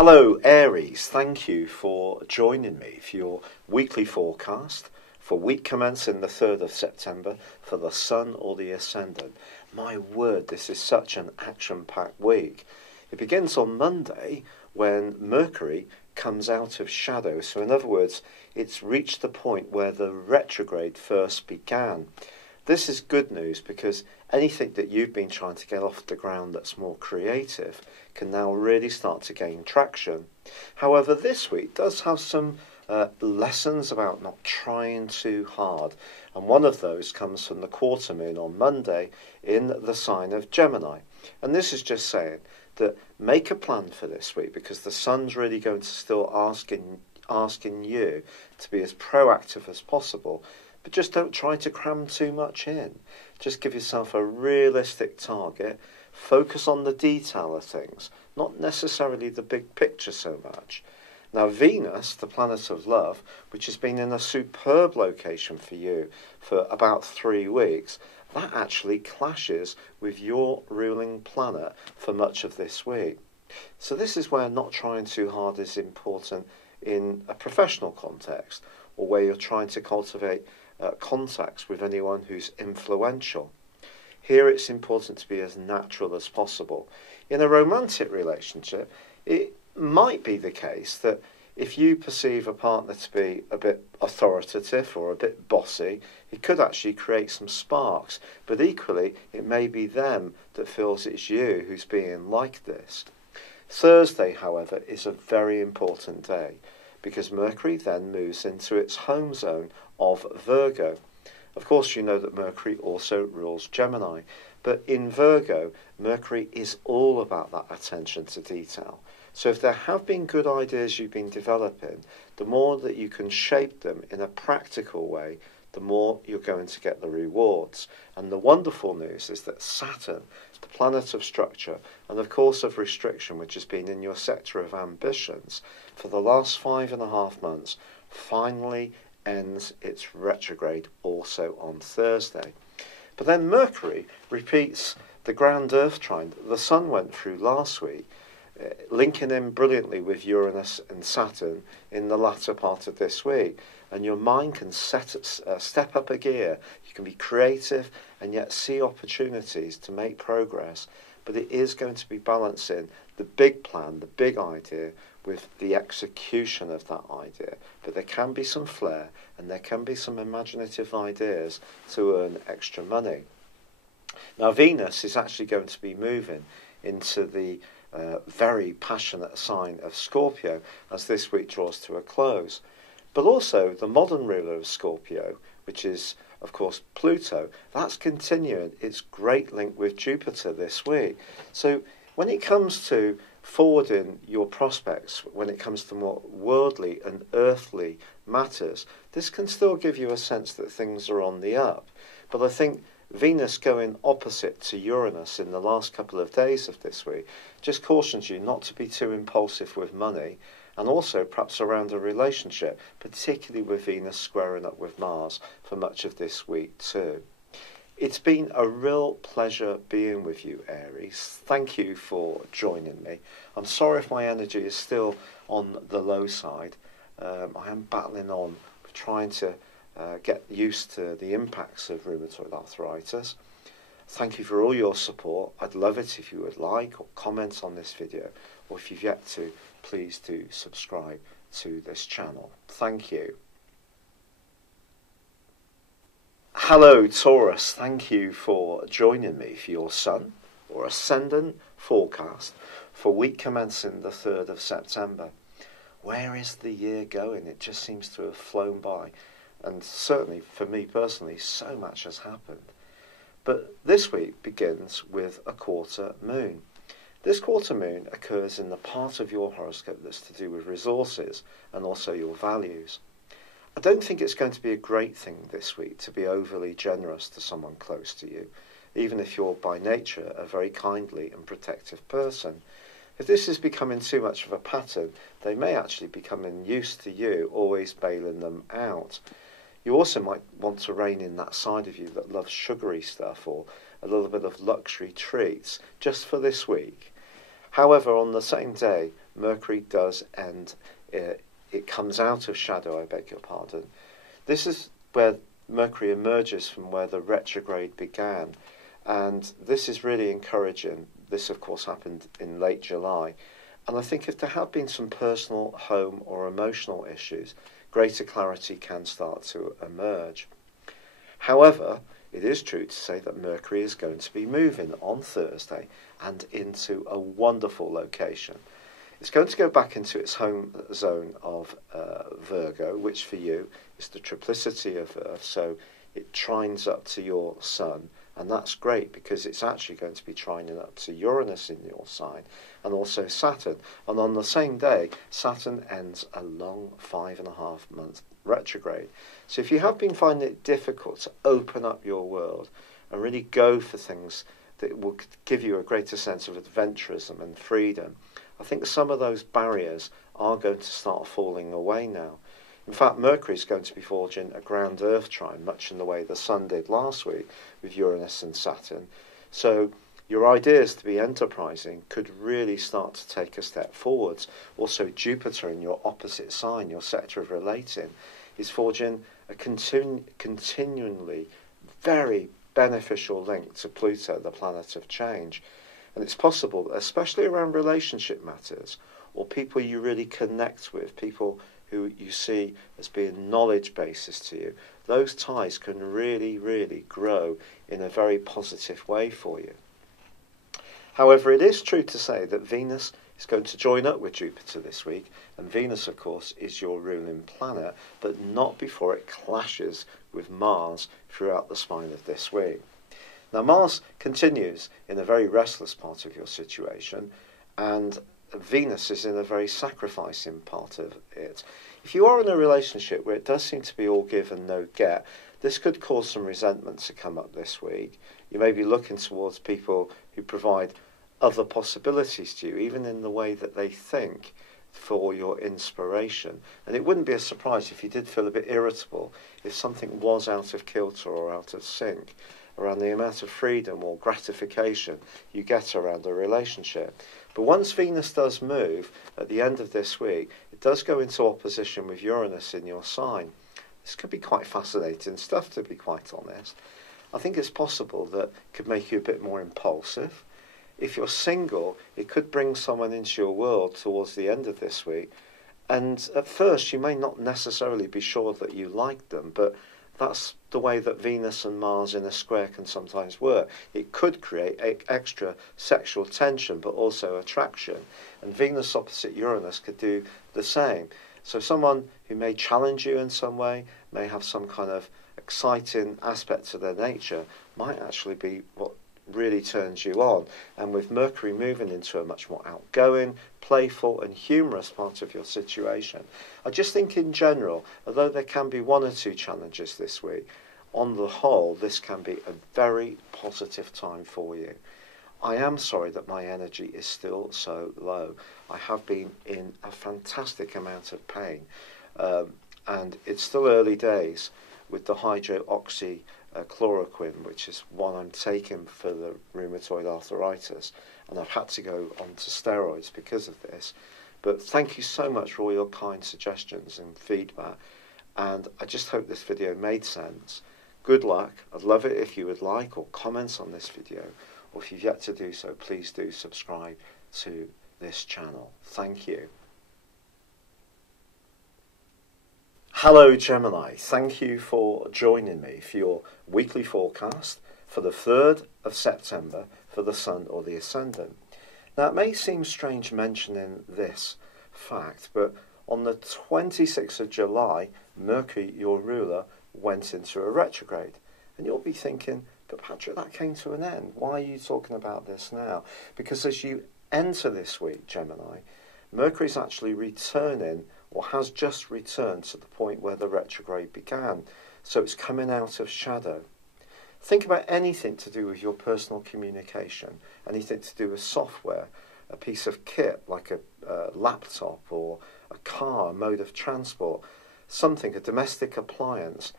Hello Aries, thank you for joining me for your weekly forecast for week commencing the 3rd of September for the Sun or the Ascendant. My word, this is such an action-packed week. It begins on Monday when Mercury comes out of shadow. So in other words, it's reached the point where the retrograde first began. This is good news because anything that you've been trying to get off the ground that's more creative can now really start to gain traction. However, this week does have some lessons about not trying too hard. And one of those comes from the quarter moon on Monday in the sign of Gemini. And this is just saying that make a plan for this week because the sun's really going to still asking you to be as proactive as possible. But just don't try to cram too much in. Just give yourself a realistic target. Focus on the detail of things, not necessarily the big picture so much. Now Venus, the planet of love, which has been in a superb location for you for about 3 weeks, that actually clashes with your ruling planet for much of this week. So this is where not trying too hard is important in a professional context, or where you're trying to cultivate contacts with anyone who's influential. Here it's important to be as natural as possible. In a romantic relationship, it might be the case that if you perceive a partner to be a bit authoritative or a bit bossy, it could actually create some sparks. But equally, it may be them that feels it's you who's being like this. Thursday, however, is a very important day because Mercury then moves into its home zone of Virgo. Of course, you know that Mercury also rules Gemini, but in Virgo, Mercury is all about that attention to detail. So if there have been good ideas you've been developing, the more that you can shape them in a practical way, the more you're going to get the rewards. And the wonderful news is that Saturn, the planet of structure, and of course of restriction, which has been in your sector of ambitions for the last 5.5 months, finally ends its retrograde also on Thursday. But then Mercury repeats the grand Earth trine that the Sun went through last week, linking in brilliantly with Uranus and Saturn in the latter part of this week. And your mind can step up a gear. You can be creative and yet see opportunities to make progress. But it is going to be balancing the big plan, the big idea, with the execution of that idea. But there can be some flair and there can be some imaginative ideas to earn extra money. Now Venus is actually going to be moving into the very passionate sign of Scorpio as this week draws to a close. But also the modern ruler of Scorpio, which is of course Pluto, that's continuing its great link with Jupiter this week. So when it comes to forwarding your prospects, when it comes to more worldly and earthly matters, this can still give you a sense that things are on the up. But I think Venus going opposite to Uranus in the last couple of days of this week just cautions you not to be too impulsive with money, and also perhaps around a relationship, particularly with Venus squaring up with Mars for much of this week too. It's been a real pleasure being with you, Aries. Thank you for joining me. I'm sorry if my energy is still on the low side. I am battling on with trying to get used to the impacts of rheumatoid arthritis. Thank you for all your support. I'd love it if you would like or comment on this video, or if you've yet to, please do subscribe to this channel. Thank you. Hello Taurus, thank you for joining me for your Sun or Ascendant forecast for week commencing the 3rd of September. Where is the year going? It just seems to have flown by, and certainly for me personally so much has happened. But this week begins with a quarter moon. This quarter moon occurs in the part of your horoscope that's to do with resources and also your values. I don't think it's going to be a great thing this week to be overly generous to someone close to you, even if you're by nature a very kindly and protective person. If this is becoming too much of a pattern, they may actually become used to you always bailing them out. You also might want to rein in that side of you that loves sugary stuff or a little bit of luxury treats just for this week. However, on the same day, Mercury does end, it comes out of shadow, I beg your pardon. This is where Mercury emerges from where the retrograde began, and this is really encouraging. This, of course, happened in late July, and I think if there have been some personal, home or emotional issues, greater clarity can start to emerge. However, it is true to say that Mercury is going to be moving on Thursday and into a wonderful location. It's going to go back into its home zone of Virgo, which for you is the triplicity of Earth, so it trines up to your Sun, and that's great because it's actually going to be trining up to Uranus in your sign, and also Saturn. And on the same day, Saturn ends a long 5.5 month retrograde. So if you have been finding it difficult to open up your world and really go for things that will give you a greater sense of adventurism and freedom, I think some of those barriers are going to start falling away now. In fact, Mercury is going to be forging a ground Earth trine, much in the way the Sun did last week with Uranus and Saturn. So your ideas to be enterprising could really start to take a step forwards. Also, Jupiter in your opposite sign, your sector of relating, is forging a continually very beneficial link to Pluto, the planet of change. And it's possible, especially around relationship matters, or people you really connect with, people who you see as being knowledge bases to you, those ties can really, really grow in a very positive way for you. However, it is true to say that Venus is going to join up with Jupiter this week, and Venus, of course, is your ruling planet, but not before it clashes with Mars throughout the spine of this week. Now, Mars continues in a very restless part of your situation, and Venus is in a very sacrificing part of it. If you are in a relationship where it does seem to be all give and no get, this could cause some resentment to come up this week. You may be looking towards people who provide other possibilities to you, even in the way that they think, for your inspiration. And it wouldn't be a surprise if you did feel a bit irritable if something was out of kilter or out of sync around the amount of freedom or gratification you get around a relationship. But once Venus does move at the end of this week, it does go into opposition with Uranus in your sign. This could be quite fascinating stuff, to be quite honest. I think it's possible that it could make you a bit more impulsive. If you're single, it could bring someone into your world towards the end of this week. And at first, you may not necessarily be sure that you like them, but that's the way that Venus and Mars in a square can sometimes work. It could create extra sexual tension, but also attraction. And Venus opposite Uranus could do the same. So someone who may challenge you in some way, may have some kind of exciting aspect to their nature, might actually be what really turns you on. And with Mercury moving into a much more outgoing, playful and humorous part of your situation, I just think in general, although there can be one or two challenges this week, on the whole this can be a very positive time for you. I am sorry that my energy is still so low. I have been in a fantastic amount of pain, and it's still early days with the hydroxychloroquine, which is one I'm taking for the rheumatoid arthritis, and I've had to go on to steroids because of this. But thank you so much for all your kind suggestions and feedback, and I just hope this video made sense. Good luck. I'd love it if you would like or comment on this video, or if you've yet to do so, please do subscribe to this channel. Thank you. Hello Gemini, thank you for joining me for your weekly forecast for the 3rd of September for the Sun or the Ascendant. Now it may seem strange mentioning this fact, but on the 26th of July, Mercury, your ruler, went into a retrograde. And you'll be thinking, but Patrick, that came to an end. Why are you talking about this now? Because as you enter this week, Gemini, Mercury's actually returning, or has just returned to the point where the retrograde began. So it's coming out of shadow. Think about anything to do with your personal communication, anything to do with software, a piece of kit like a laptop or a car, a mode of transport, something, a domestic appliance.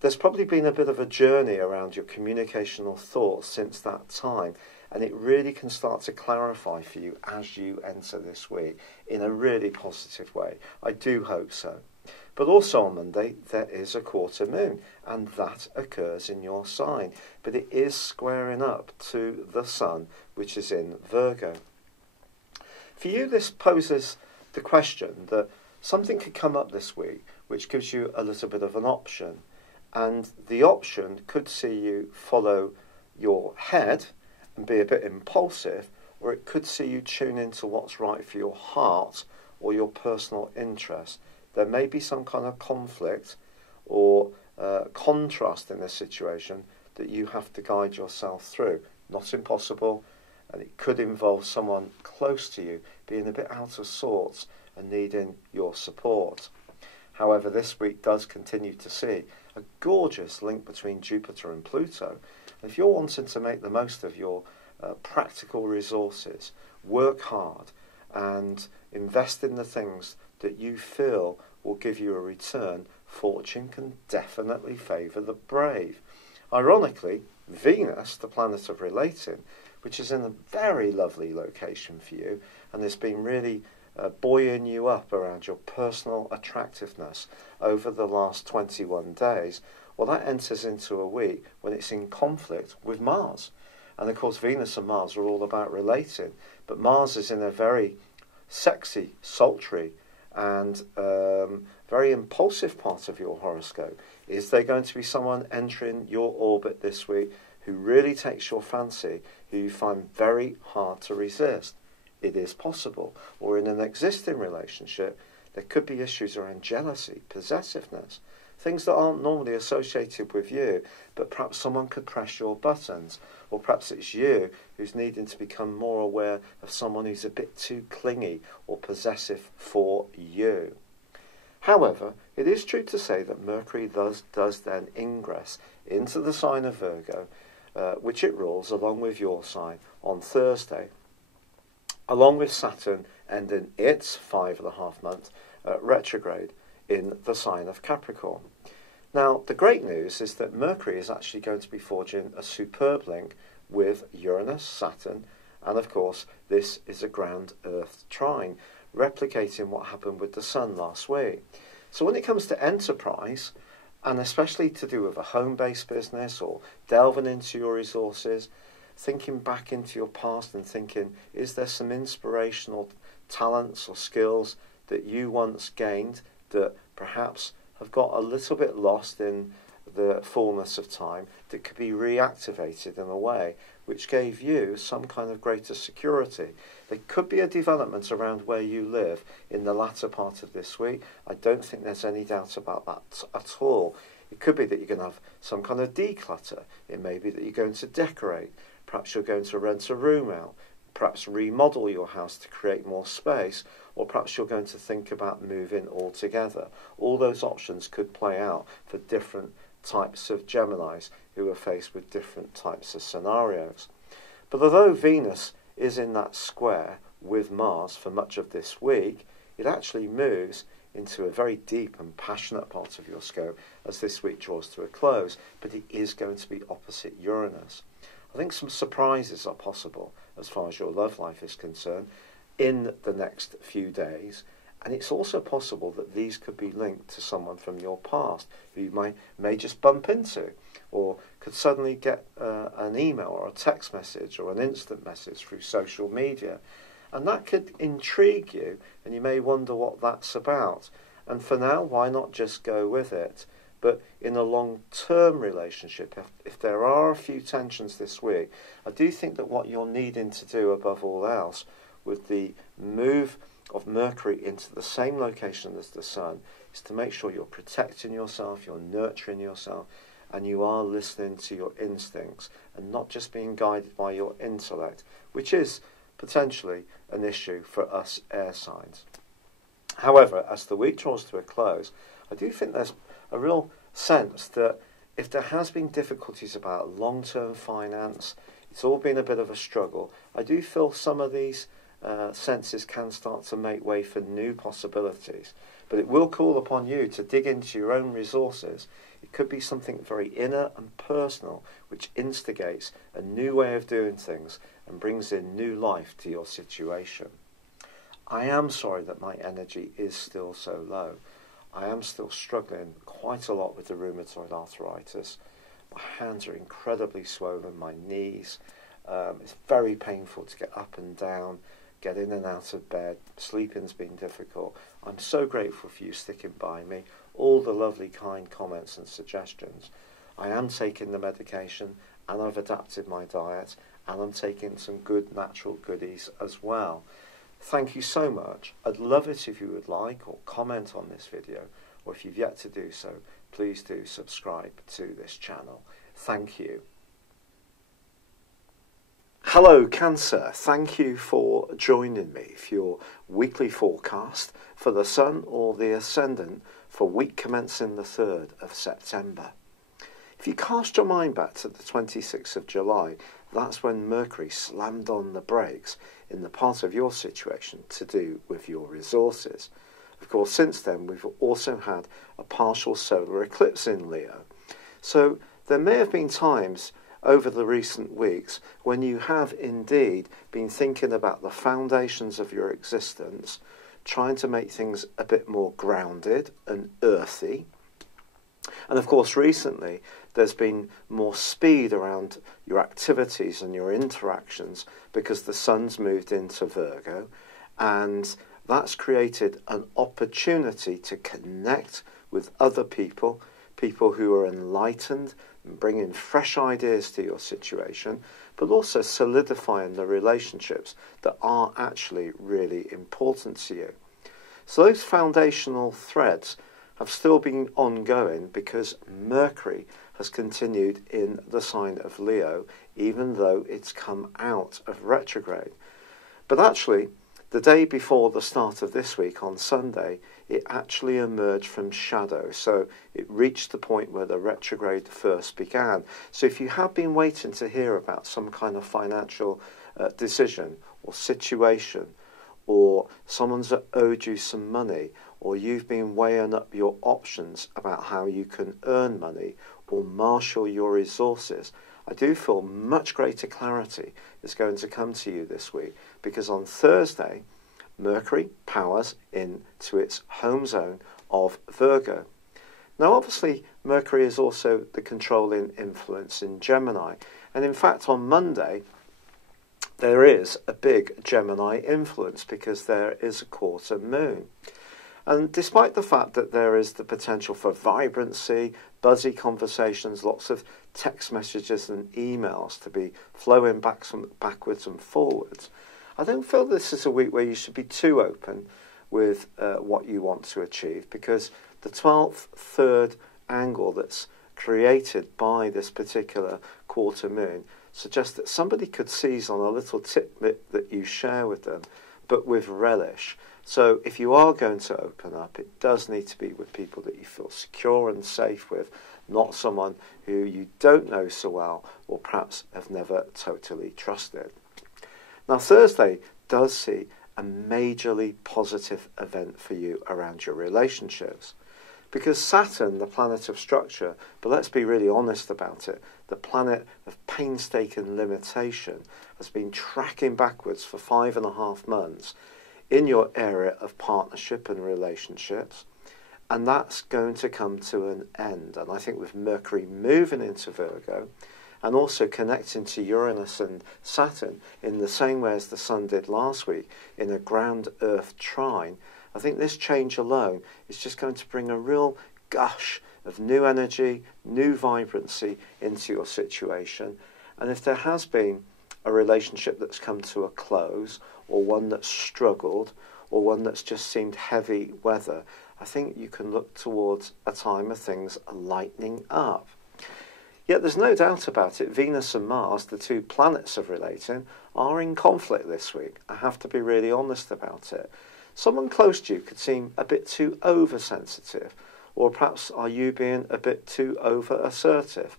there's probably been a bit of a journey around your communication or thoughts since that time, and it really can start to clarify for you as you enter this week in a really positive way. I do hope so. But also on Monday, there is a quarter moon, and that occurs in your sign. But it is squaring up to the sun, which is in Virgo. For you, this poses the question that something could come up this week which gives you a little bit of an option. And the option could see you follow your head and be a bit impulsive, or it could see you tune into what's right for your heart or your personal interest. There may be some kind of conflict or contrast in this situation that you have to guide yourself through. Not impossible, and it could involve someone close to you being a bit out of sorts and needing your support. However, this week does continue to see a gorgeous link between Jupiter and Pluto. And if you're wanting to make the most of your practical resources, work hard and invest in the things that you feel will give you a return, fortune can definitely favour the brave. Ironically, Venus, the planet of relating, which is in a very lovely location for you and has been really buoying you up around your personal attractiveness over the last 21 days, well, that enters into a week when it's in conflict with Mars. And of course, Venus and Mars are all about relating, but Mars is in a very sexy, sultry, and very impulsive part of your horoscope. Is there going to be someone entering your orbit this week who really takes your fancy, who you find very hard to resist? It is possible. Or in an existing relationship, there could be issues around jealousy, possessiveness, things that aren't normally associated with you, but perhaps someone could press your buttons, or perhaps it's you who's needing to become more aware of someone who's a bit too clingy or possessive for you. However, it is true to say that Mercury does then ingress into the sign of Virgo, which it rules along with your sign on Thursday, along with Saturn ending its 5.5-month retrograde in the sign of Capricorn. Now, the great news is that Mercury is actually going to be forging a superb link with Uranus, Saturn, and of course, this is a ground Earth trine, replicating what happened with the Sun last week. So when it comes to enterprise, and especially to do with a home-based business or delving into your resources, thinking back into your past and thinking, is there some inspirational talents or skills that you once gained that perhaps have got a little bit lost in the fullness of time, that could be reactivated in a way which gave you some kind of greater security? There could be a development around where you live in the latter part of this week. I don't think there's any doubt about that at all. It could be that you're going to have some kind of declutter. It may be that you're going to decorate. Perhaps you're going to rent a room out. Perhaps remodel your house to create more space, or perhaps you're going to think about moving altogether. All those options could play out for different types of Geminis who are faced with different types of scenarios. But although Venus is in that square with Mars for much of this week, it actually moves into a very deep and passionate part of your scope as this week draws to a close, but it is going to be opposite Uranus. I think some surprises are possible as far as your love life is concerned in the next few days, and it's also possible that these could be linked to someone from your past who you may just bump into, or could suddenly get an email or a text message or an instant message through social media, and that could intrigue you, and you may wonder what that's about. And for now, why not just go with it? But in a long-term relationship, if there are a few tensions this week, I do think that what you're needing to do above all else with the move of Mercury into the same location as the Sun is to make sure you're protecting yourself, you're nurturing yourself, and you are listening to your instincts and not just being guided by your intellect, which is potentially an issue for us air signs. However, as the week draws to a close, I do think there's a real sense that if there has been difficulties about long-term finance, it's all been a bit of a struggle. I do feel some of these senses can start to make way for new possibilities. But it will call upon you to dig into your own resources. It could be something very inner and personal which instigates a new way of doing things and brings in new life to your situation. I am sorry that my energy is still so low. I am still struggling quite a lot with the rheumatoid arthritis. My hands are incredibly swollen, my knees. It's very painful to get up and down, get in and out of bed. Sleeping's been difficult. I'm so grateful for you sticking by me, all the lovely kind comments and suggestions. I am taking the medication and I've adapted my diet and I'm taking some good natural goodies as well. Thank you so much. I'd love it if you would like or comment on this video, or if you've yet to do so, please do subscribe to this channel. Thank you. Hello Cancer, thank you for joining me for your weekly forecast for the Sun or the Ascendant for week commencing the 3rd of September. If you cast your mind back to the 26th of July, that's when Mercury slammed on the brakes in the part of your situation to do with your resources. Of course, since then, we've also had a partial solar eclipse in Leo. So there may have been times over the recent weeks when you have indeed been thinking about the foundations of your existence, trying to make things a bit more grounded and earthy. And of course, recently, there's been more speed around your activities and your interactions because the Sun's moved into Virgo, and that's created an opportunity to connect with other people, people who are enlightened and bringing fresh ideas to your situation, but also solidifying the relationships that are actually really important to you. So those foundational threads have still been ongoing because Mercury has continued in the sign of Leo, even though it's come out of retrograde. But actually, the day before the start of this week, on Sunday, it actually emerged from shadow. So it reached the point where the retrograde first began. So if you have been waiting to hear about some kind of financial decision or situation, or someone's owed you some money, or you've been weighing up your options about how you can earn money or marshal your resources, I do feel much greater clarity is going to come to you this week, because on Thursday, Mercury powers into its home zone of Virgo. Now, obviously, Mercury is also the controlling influence in Gemini. And in fact, on Monday, there is a big Gemini influence because there is a quarter moon. And despite the fact that there is the potential for vibrancy, buzzy conversations, lots of text messages and emails to be flowing backwards and forwards, I don't feel this is a week where you should be too open with what you want to achieve, because the 12th third angle that's created by this particular quarter moon suggests that somebody could seize on a little tidbit that you share with them, but with relish. So if you are going to open up, it does need to be with people that you feel secure and safe with, not someone who you don't know so well or perhaps have never totally trusted. Now, Thursday does see a majorly positive event for you around your relationships, because Saturn, the planet of structure, but let's be really honest about it, the planet of painstaking limitation, has been tracking backwards for 5.5 months in your area of partnership and relationships, and that's going to come to an end. And I think with Mercury moving into Virgo and also connecting to Uranus and Saturn in the same way as the Sun did last week in a ground Earth trine, I think this change alone is just going to bring a real gush of new energy, new vibrancy into your situation. And if there has been a relationship that's come to a close, or one that's struggled, or one that's just seemed heavy weather, I think you can look towards a time of things lightening up. Yet there's no doubt about it, Venus and Mars, the two planets of relating, are in conflict this week. I have to be really honest about it. Someone close to you could seem a bit too oversensitive, or perhaps are you being a bit too over-assertive?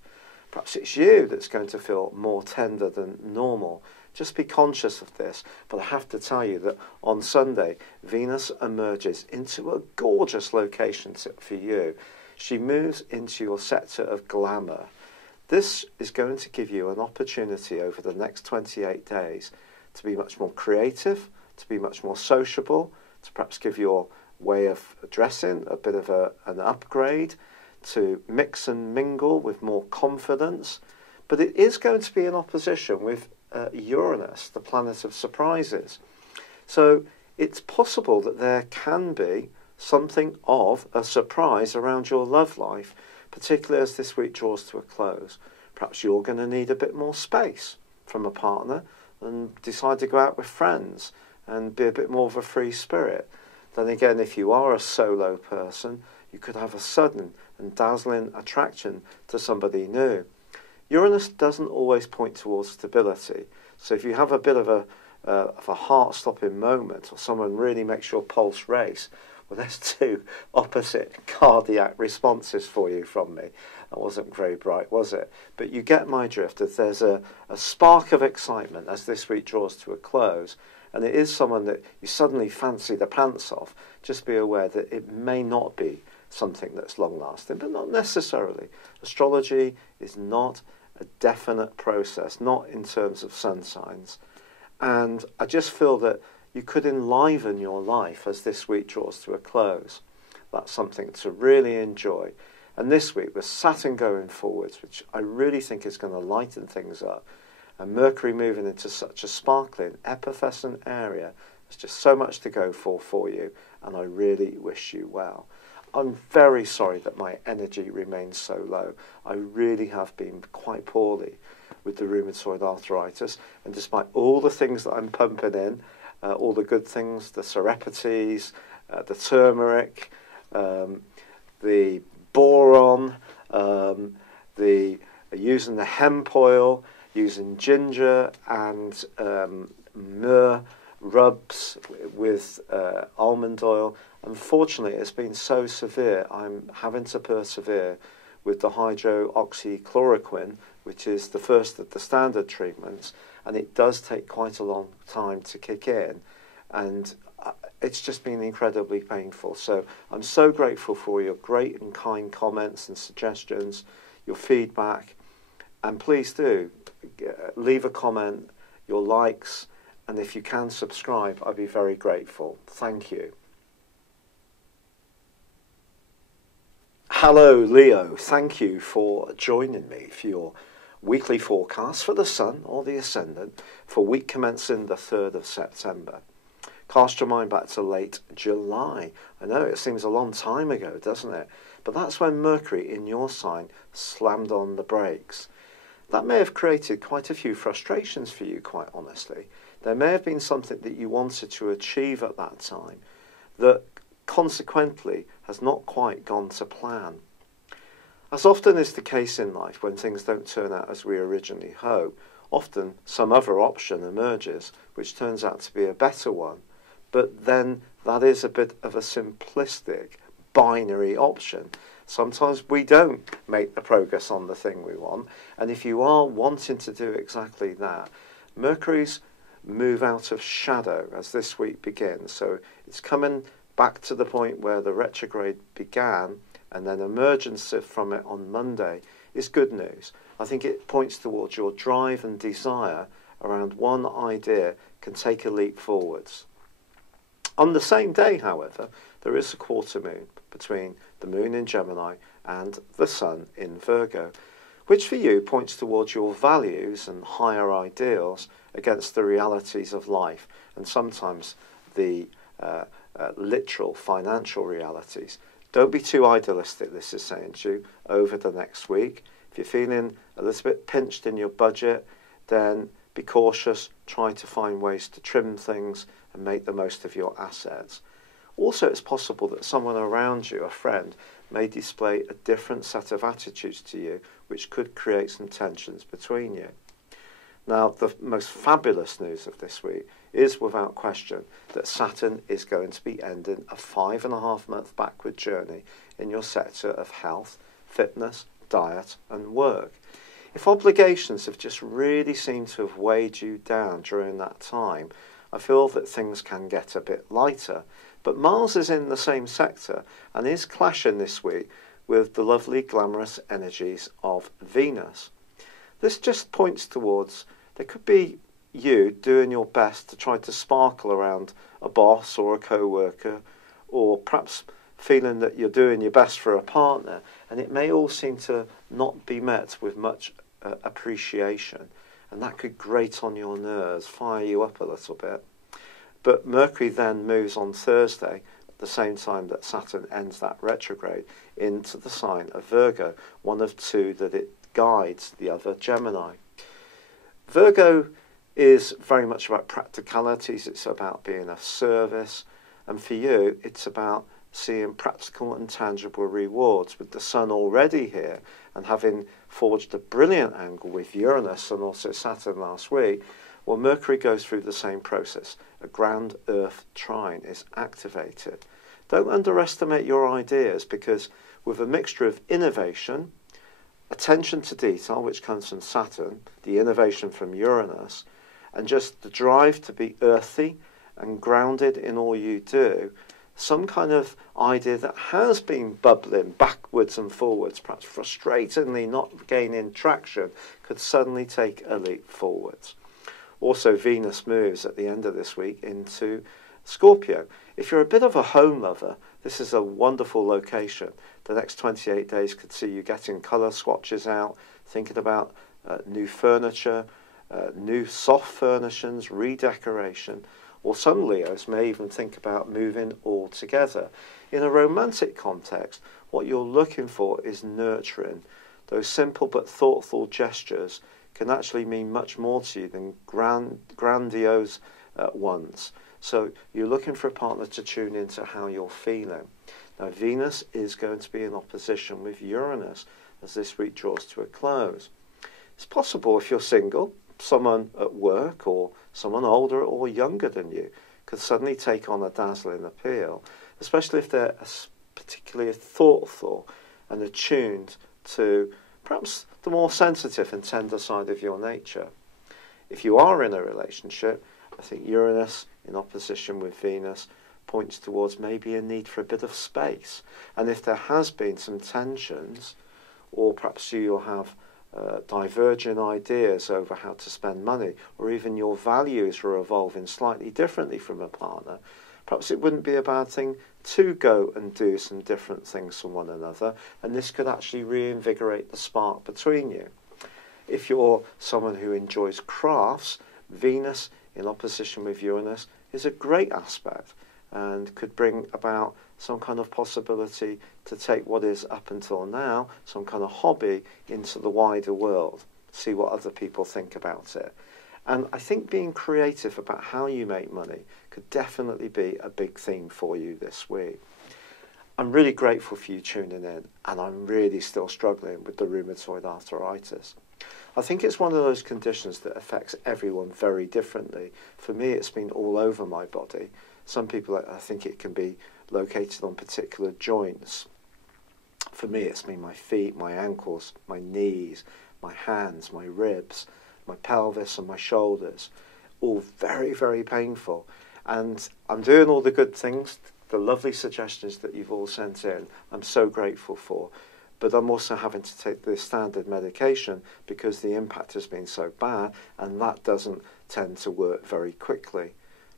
Perhaps it's you that's going to feel more tender than normal. Just be conscious of this. But I have to tell you that on Sunday, Venus emerges into a gorgeous location for you. She moves into your sector of glamour. This is going to give you an opportunity over the next 28 days to be much more creative, to be much more sociable, to perhaps give your way of dressing a bit of an upgrade, to mix and mingle with more confidence. But it is going to be in opposition with Uranus, the planet of surprises. So it's possible that there can be something of a surprise around your love life, particularly as this week draws to a close. Perhaps you're going to need a bit more space from a partner and decide to go out with friends and be a bit more of a free spirit. Then again, if you are a solo person, you could have a sudden and dazzling attraction to somebody new. Uranus doesn't always point towards stability. So if you have a bit of a heart-stopping moment, or someone really makes your pulse race, well, there's two opposite cardiac responses for you from me. That wasn't very bright, was it? But you get my drift. If there's a spark of excitement as this week draws to a close, and it is someone that you suddenly fancy the pants off, just be aware that it may not be something that's long-lasting, but not necessarily. Astrology is not a definite process, not in terms of sun signs. And I just feel that you could enliven your life as this week draws to a close. That's something to really enjoy. And this week, with Saturn going forwards, which I really think is going to lighten things up, and Mercury moving into such a sparkling, effervescent area, there's just so much to go for you, and I really wish you well. I'm very sorry that my energy remains so low. I really have been quite poorly with the rheumatoid arthritis, and despite all the things that I'm pumping in, all the good things, the serepities, the turmeric, the boron, using the hemp oil, using ginger and myrrh rubs with almond oil. Unfortunately, it's been so severe, I'm having to persevere with the hydroxychloroquine, which is the first of the standard treatments, and it does take quite a long time to kick in, and it's just been incredibly painful. So I'm so grateful for your great and kind comments and suggestions, your feedback, and please do leave a comment, your likes, and if you can subscribe, I'd be very grateful. Thank you. Hello, Leo. Thank you for joining me for your weekly forecast for the Sun or the Ascendant for week commencing the 3rd of September. Cast your mind back to late July. I know it seems a long time ago, doesn't it? But that's when Mercury in your sign slammed on the brakes. That may have created quite a few frustrations for you, quite honestly. There may have been something that you wanted to achieve at that time that consequently has not quite gone to plan. As often is the case in life when things don't turn out as we originally hope, often some other option emerges which turns out to be a better one, but then that is a bit of a simplistic binary option. Sometimes we don't make the progress on the thing we want, and if you are wanting to do exactly that, Mercury's move out of shadow as this week begins, so it's coming back to the point where the retrograde began, and then emergence from it on Monday is good news. I think it points towards your drive and desire around one idea can take a leap forwards. On the same day, however, there is a quarter moon between the moon in Gemini and the sun in Virgo, which for you points towards your values and higher ideals against the realities of life, and sometimes the literal financial realities. Don't be too idealistic, this is saying to you, over the next week. If you're feeling a little bit pinched in your budget, then be cautious, try to find ways to trim things and make the most of your assets. Also, it's possible that someone around you, a friend, may display a different set of attitudes to you, which could create some tensions between you. Now, the most fabulous news of this week is, without question, that Saturn is going to be ending a 5.5-month backward journey in your sector of health, fitness, diet and work. If obligations have just really seemed to have weighed you down during that time, I feel that things can get a bit lighter. But Mars is in the same sector and is clashing this week with the lovely glamorous energies of Venus. This just points towards there could be you doing your best to try to sparkle around a boss or a co-worker, or perhaps feeling that you're doing your best for a partner, and it may all seem to not be met with much appreciation, and that could grate on your nerves, fire you up a little bit. But Mercury then moves on Thursday, at the same time that Saturn ends that retrograde, into the sign of Virgo, one of two that it guides, the other Gemini. Virgo is very much about practicalities, it's about being of service, and for you it's about seeing practical and tangible rewards. With the Sun already here and having forged a brilliant angle with Uranus and also Saturn last week, well, Mercury goes through the same process. A ground Earth trine is activated. Don't underestimate your ideas, because with a mixture of innovation, attention to detail, which comes from Saturn, the innovation from Uranus, and just the drive to be earthy and grounded in all you do, some kind of idea that has been bubbling backwards and forwards, perhaps frustratingly not gaining traction, could suddenly take a leap forwards. Also, Venus moves at the end of this week into Scorpio. If you're a bit of a home lover, this is a wonderful location. The next 28 days could see you getting colour swatches out, thinking about new furniture, new soft furnishings, redecoration, or some Leos may even think about moving altogether. In a romantic context, what you're looking for is nurturing. Those simple but thoughtful gestures can actually mean much more to you than grandiose ones. So you're looking for a partner to tune into how you're feeling. Now, Venus is going to be in opposition with Uranus as this week draws to a close. It's possible, if you're single, someone at work or someone older or younger than you could suddenly take on a dazzling appeal, especially if they're particularly thoughtful and attuned to perhaps the more sensitive and tender side of your nature. If you are in a relationship, I think Uranus in opposition with Venus points towards maybe a need for a bit of space. And if there has been some tensions, or perhaps you'll have diverging ideas over how to spend money, or even your values are evolving slightly differently from a partner, perhaps it wouldn't be a bad thing to go and do some different things from one another, and this could actually reinvigorate the spark between you. If you're someone who enjoys crafts, Venus in opposition with Uranus is a great aspect and could bring about some kind of possibility to take what is up until now, some kind of hobby, into the wider world, see what other people think about it. And I think being creative about how you make money could definitely be a big theme for you this week. I'm really grateful for you tuning in, and I'm really still struggling with the rheumatoid arthritis. I think it's one of those conditions that affects everyone very differently. For me, it's been all over my body. Some people, I think it can be located on particular joints. For me, it's been my feet, my ankles, my knees, my hands, my ribs, my pelvis and my shoulders. All very, very painful. And I'm doing all the good things, the lovely suggestions that you've all sent in, I'm so grateful for. But I'm also having to take the standard medication because the impact has been so bad, and that doesn't tend to work very quickly.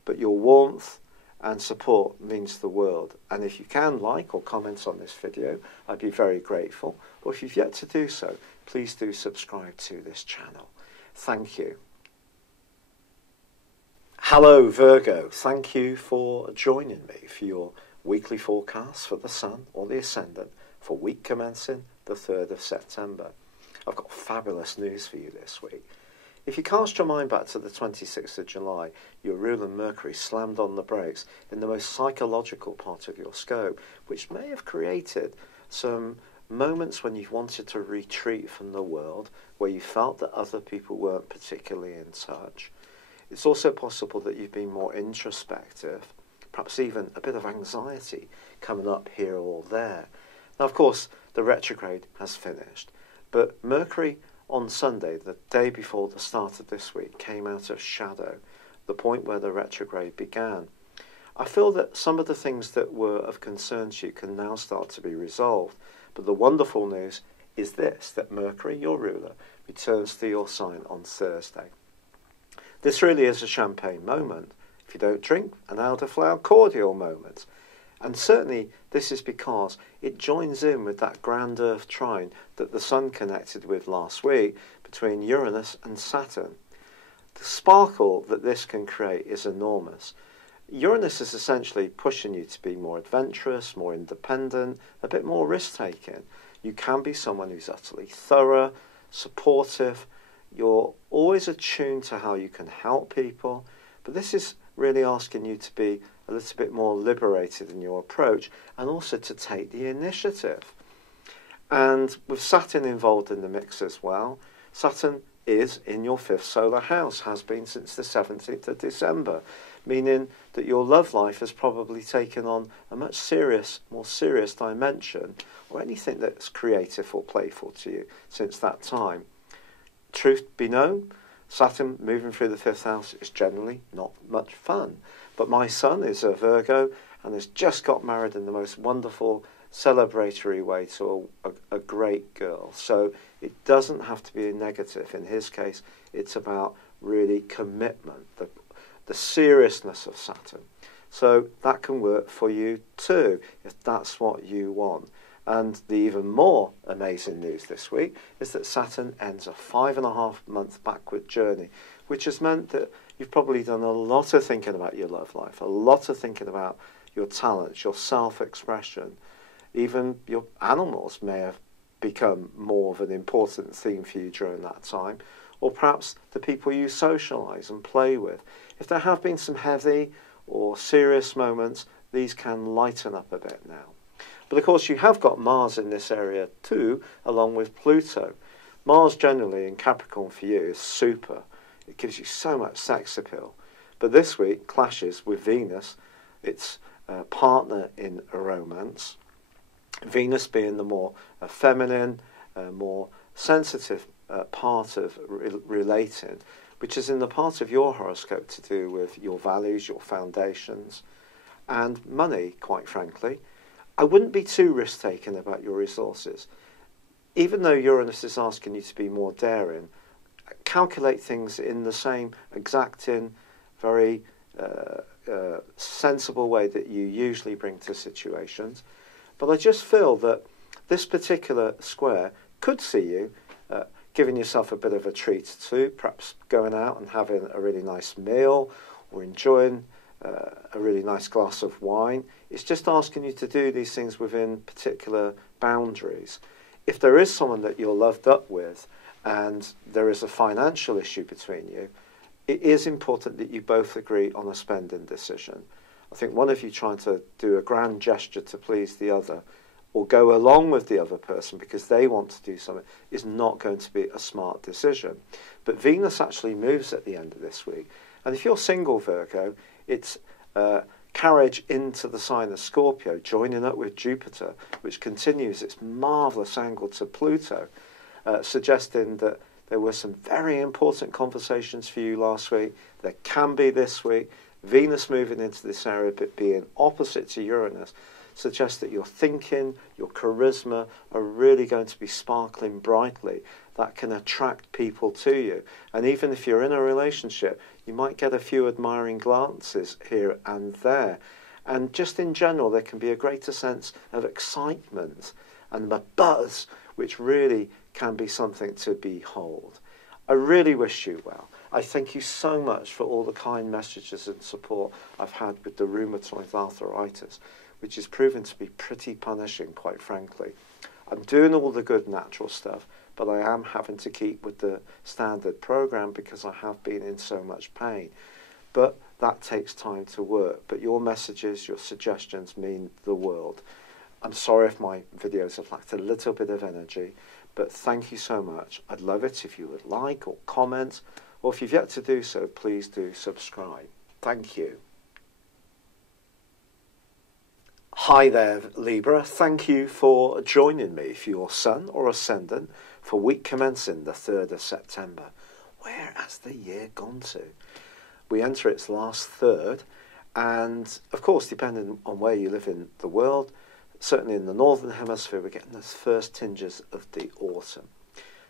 But your warmth and support means the world. And if you can like or comment on this video, I'd be very grateful. Or if you've yet to do so, please do subscribe to this channel. Thank you. Hello Virgo, thank you for joining me for your weekly forecast for the Sun or the Ascendant for week commencing the 3rd of September. I've got fabulous news for you this week. If you cast your mind back to the 26th of July, your ruler Mercury slammed on the brakes in the most psychological part of your scope, which may have created some moments when you've wanted to retreat from the world, where you felt that other people weren't particularly in touch. It's also possible that you've been more introspective, perhaps even a bit of anxiety coming up here or there. Now, of course, the retrograde has finished, but Mercury on Sunday, the day before the start of this week, came out of shadow, the point where the retrograde began. I feel that some of the things that were of concern to you can now start to be resolved. But the wonderful news is this, that Mercury, your ruler, returns to your sign on Thursday. This really is a champagne moment. If you don't drink, an elderflower cordial moment. And certainly this is because it joins in with that grand Earth trine that the Sun connected with last week between Uranus and Saturn. The sparkle that this can create is enormous. Uranus is essentially pushing you to be more adventurous, more independent, a bit more risk-taking. You can be someone who's utterly thorough, supportive. You're always attuned to how you can help people. But this is really asking you to be a little bit more liberated in your approach and also to take the initiative. And with Saturn involved in the mix as well, Saturn is in your 5th solar house, has been since the 17th of December, meaning that your love life has probably taken on a much more serious dimension, or anything that's creative or playful to you since that time. Truth be known, Saturn moving through the 5th house is generally not much fun. But my son is a Virgo and has just got married in the most wonderful, celebratory way to a great girl. So it doesn't have to be a negative. In his case, it's about really commitment, the seriousness of Saturn. So that can work for you too, if that's what you want. And the even more amazing news this week is that Saturn ends a 5.5-month backward journey, which has meant that you've probably done a lot of thinking about your love life, a lot of thinking about your talents, your self-expression. Even your animals may have become more of an important theme for you during that time, or perhaps the people you socialise and play with. If there have been some heavy or serious moments, these can lighten up a bit now. But of course you have got Mars in this area too, along with Pluto. Mars generally in Capricorn for you is super. It gives you so much sex appeal. But this week clashes with Venus, its partner in a romance. Venus being the more feminine, more sensitive part of relating, which is in the part of your horoscope to do with your values, your foundations, and money, quite frankly. I wouldn't be too risk-taking about your resources. Even though Uranus is asking you to be more daring, calculate things in the same exacting, very sensible way that you usually bring to situations. But I just feel that this particular square could see you giving yourself a bit of a treat too, perhaps going out and having a really nice meal or enjoying a really nice glass of wine. It's just asking you to do these things within particular boundaries. If there is someone that you're loved up with and there is a financial issue between you, it is important that you both agree on a spending decision. I think one of you trying to do a grand gesture to please the other or go along with the other person because they want to do something is not going to be a smart decision. But Venus actually moves at the end of this week. And if you're single, Virgo, it's carriage into the sign of Scorpio, joining up with Jupiter, which continues its marvellous angle to Pluto, suggesting that there were some very important conversations for you last week. There can be this week. Venus moving into this area, but being opposite to Uranus, suggests that your thinking, your charisma are really going to be sparkling brightly. That can attract people to you. And even if you're in a relationship, you might get a few admiring glances here and there. And just in general, there can be a greater sense of excitement and a buzz, which really can be something to behold. I really wish you well. I thank you so much for all the kind messages and support I've had with the rheumatoid arthritis, which is proven to be pretty punishing, quite frankly. I'm doing all the good natural stuff, but I am having to keep with the standard program because I have been in so much pain. But that takes time to work. But your messages, your suggestions mean the world. I'm sorry if my videos have lacked a little bit of energy, but thank you so much. I'd love it if you would like or comment, or if you've yet to do so, please do subscribe. Thank you. Hi there, Libra. Thank you for joining me for your Sun or Ascendant for week commencing the 3rd of September. Where has the year gone to? We enter its last third, and of course, depending on where you live in the world, certainly in the Northern Hemisphere, we're getting the first tinges of the autumn.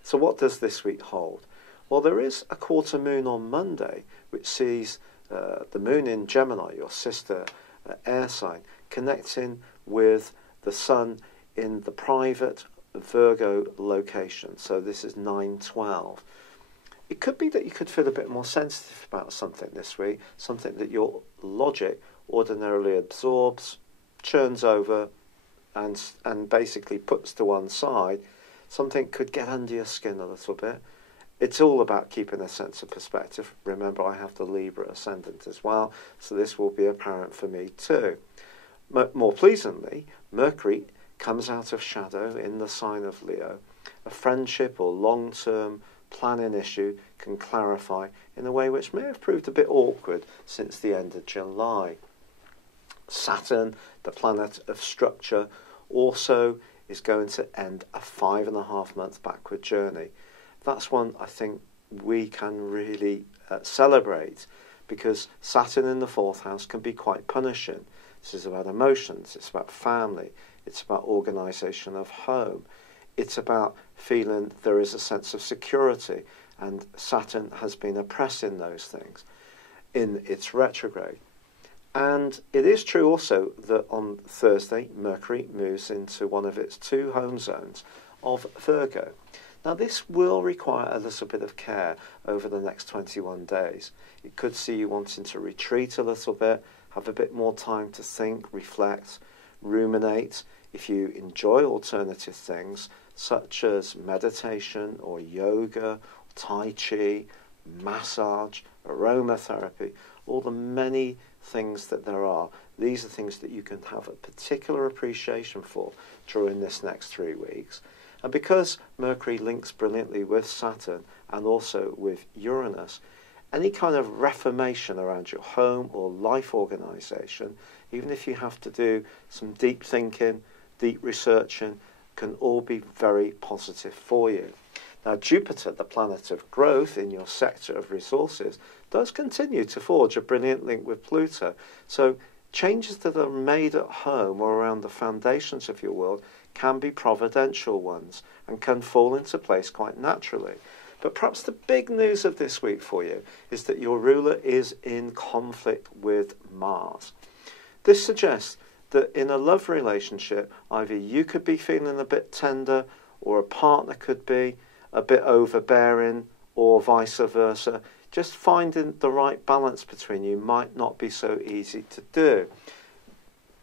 So what does this week hold? Well, there is a quarter moon on Monday, which sees the moon in Gemini, your sister air sign, connecting with the Sun in the private Virgo location. So this is 9/12. It could be that you could feel a bit more sensitive about something this week, something that your logic ordinarily absorbs, churns over, and basically puts to one side. Something could get under your skin a little bit. It's all about keeping a sense of perspective. Remember, I have the Libra ascendant as well, so this will be apparent for me too. More pleasingly, Mercury comes out of shadow in the sign of Leo. A friendship or long-term planning issue can clarify in a way which may have proved a bit awkward since the end of July. Saturn, the planet of structure, also is going to end a 5.5-month backward journey. That's one I think we can really celebrate, because Saturn in the 4th house can be quite punishing. This is about emotions, it's about family, it's about organisation of home, it's about feeling there is a sense of security, and Saturn has been oppressing those things in its retrograde. And it is true also that on Thursday, Mercury moves into one of its 2 home zones of Virgo. Now, this will require a little bit of care over the next 21 days. It could see you wanting to retreat a little bit, have a bit more time to think, reflect, ruminate. If you enjoy alternative things, such as meditation or yoga, tai chi, massage, aromatherapy, all the many things that there are, these are things that you can have a particular appreciation for during this next 3 weeks. And because Mercury links brilliantly with Saturn and also with Uranus, any kind of reformation around your home or life organisation, even if you have to do some deep thinking, deep researching, can all be very positive for you. Now, Jupiter, the planet of growth in your sector of resources, does continue to forge a brilliant link with Pluto. So changes that are made at home or around the foundations of your world can be providential ones and can fall into place quite naturally. But perhaps the big news of this week for you is that your ruler is in conflict with Mars. This suggests that in a love relationship, either you could be feeling a bit tender, or a partner could be a bit overbearing, or vice versa. Just finding the right balance between you might not be so easy to do.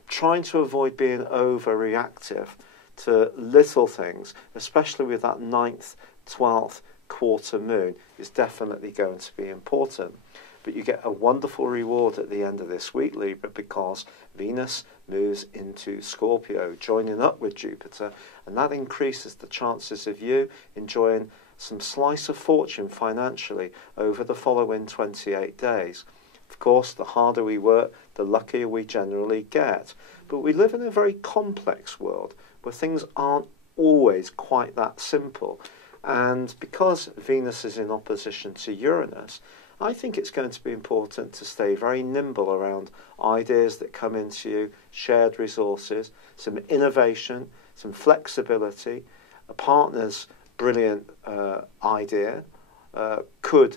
Trying to avoid being overreactive to little things, especially with that 9th, 12th quarter moon, is definitely going to be important. But you get a wonderful reward at the end of this week, Libra, because Venus moves into Scorpio, joining up with Jupiter, and that increases the chances of you enjoying some slice of fortune financially over the following 28 days. Of course, the harder we work, the luckier we generally get. But we live in a very complex world where things aren't always quite that simple. And because Venus is in opposition to Uranus, I think it's going to be important to stay very nimble around ideas that come into you, shared resources, some innovation, some flexibility. A partner's brilliant idea could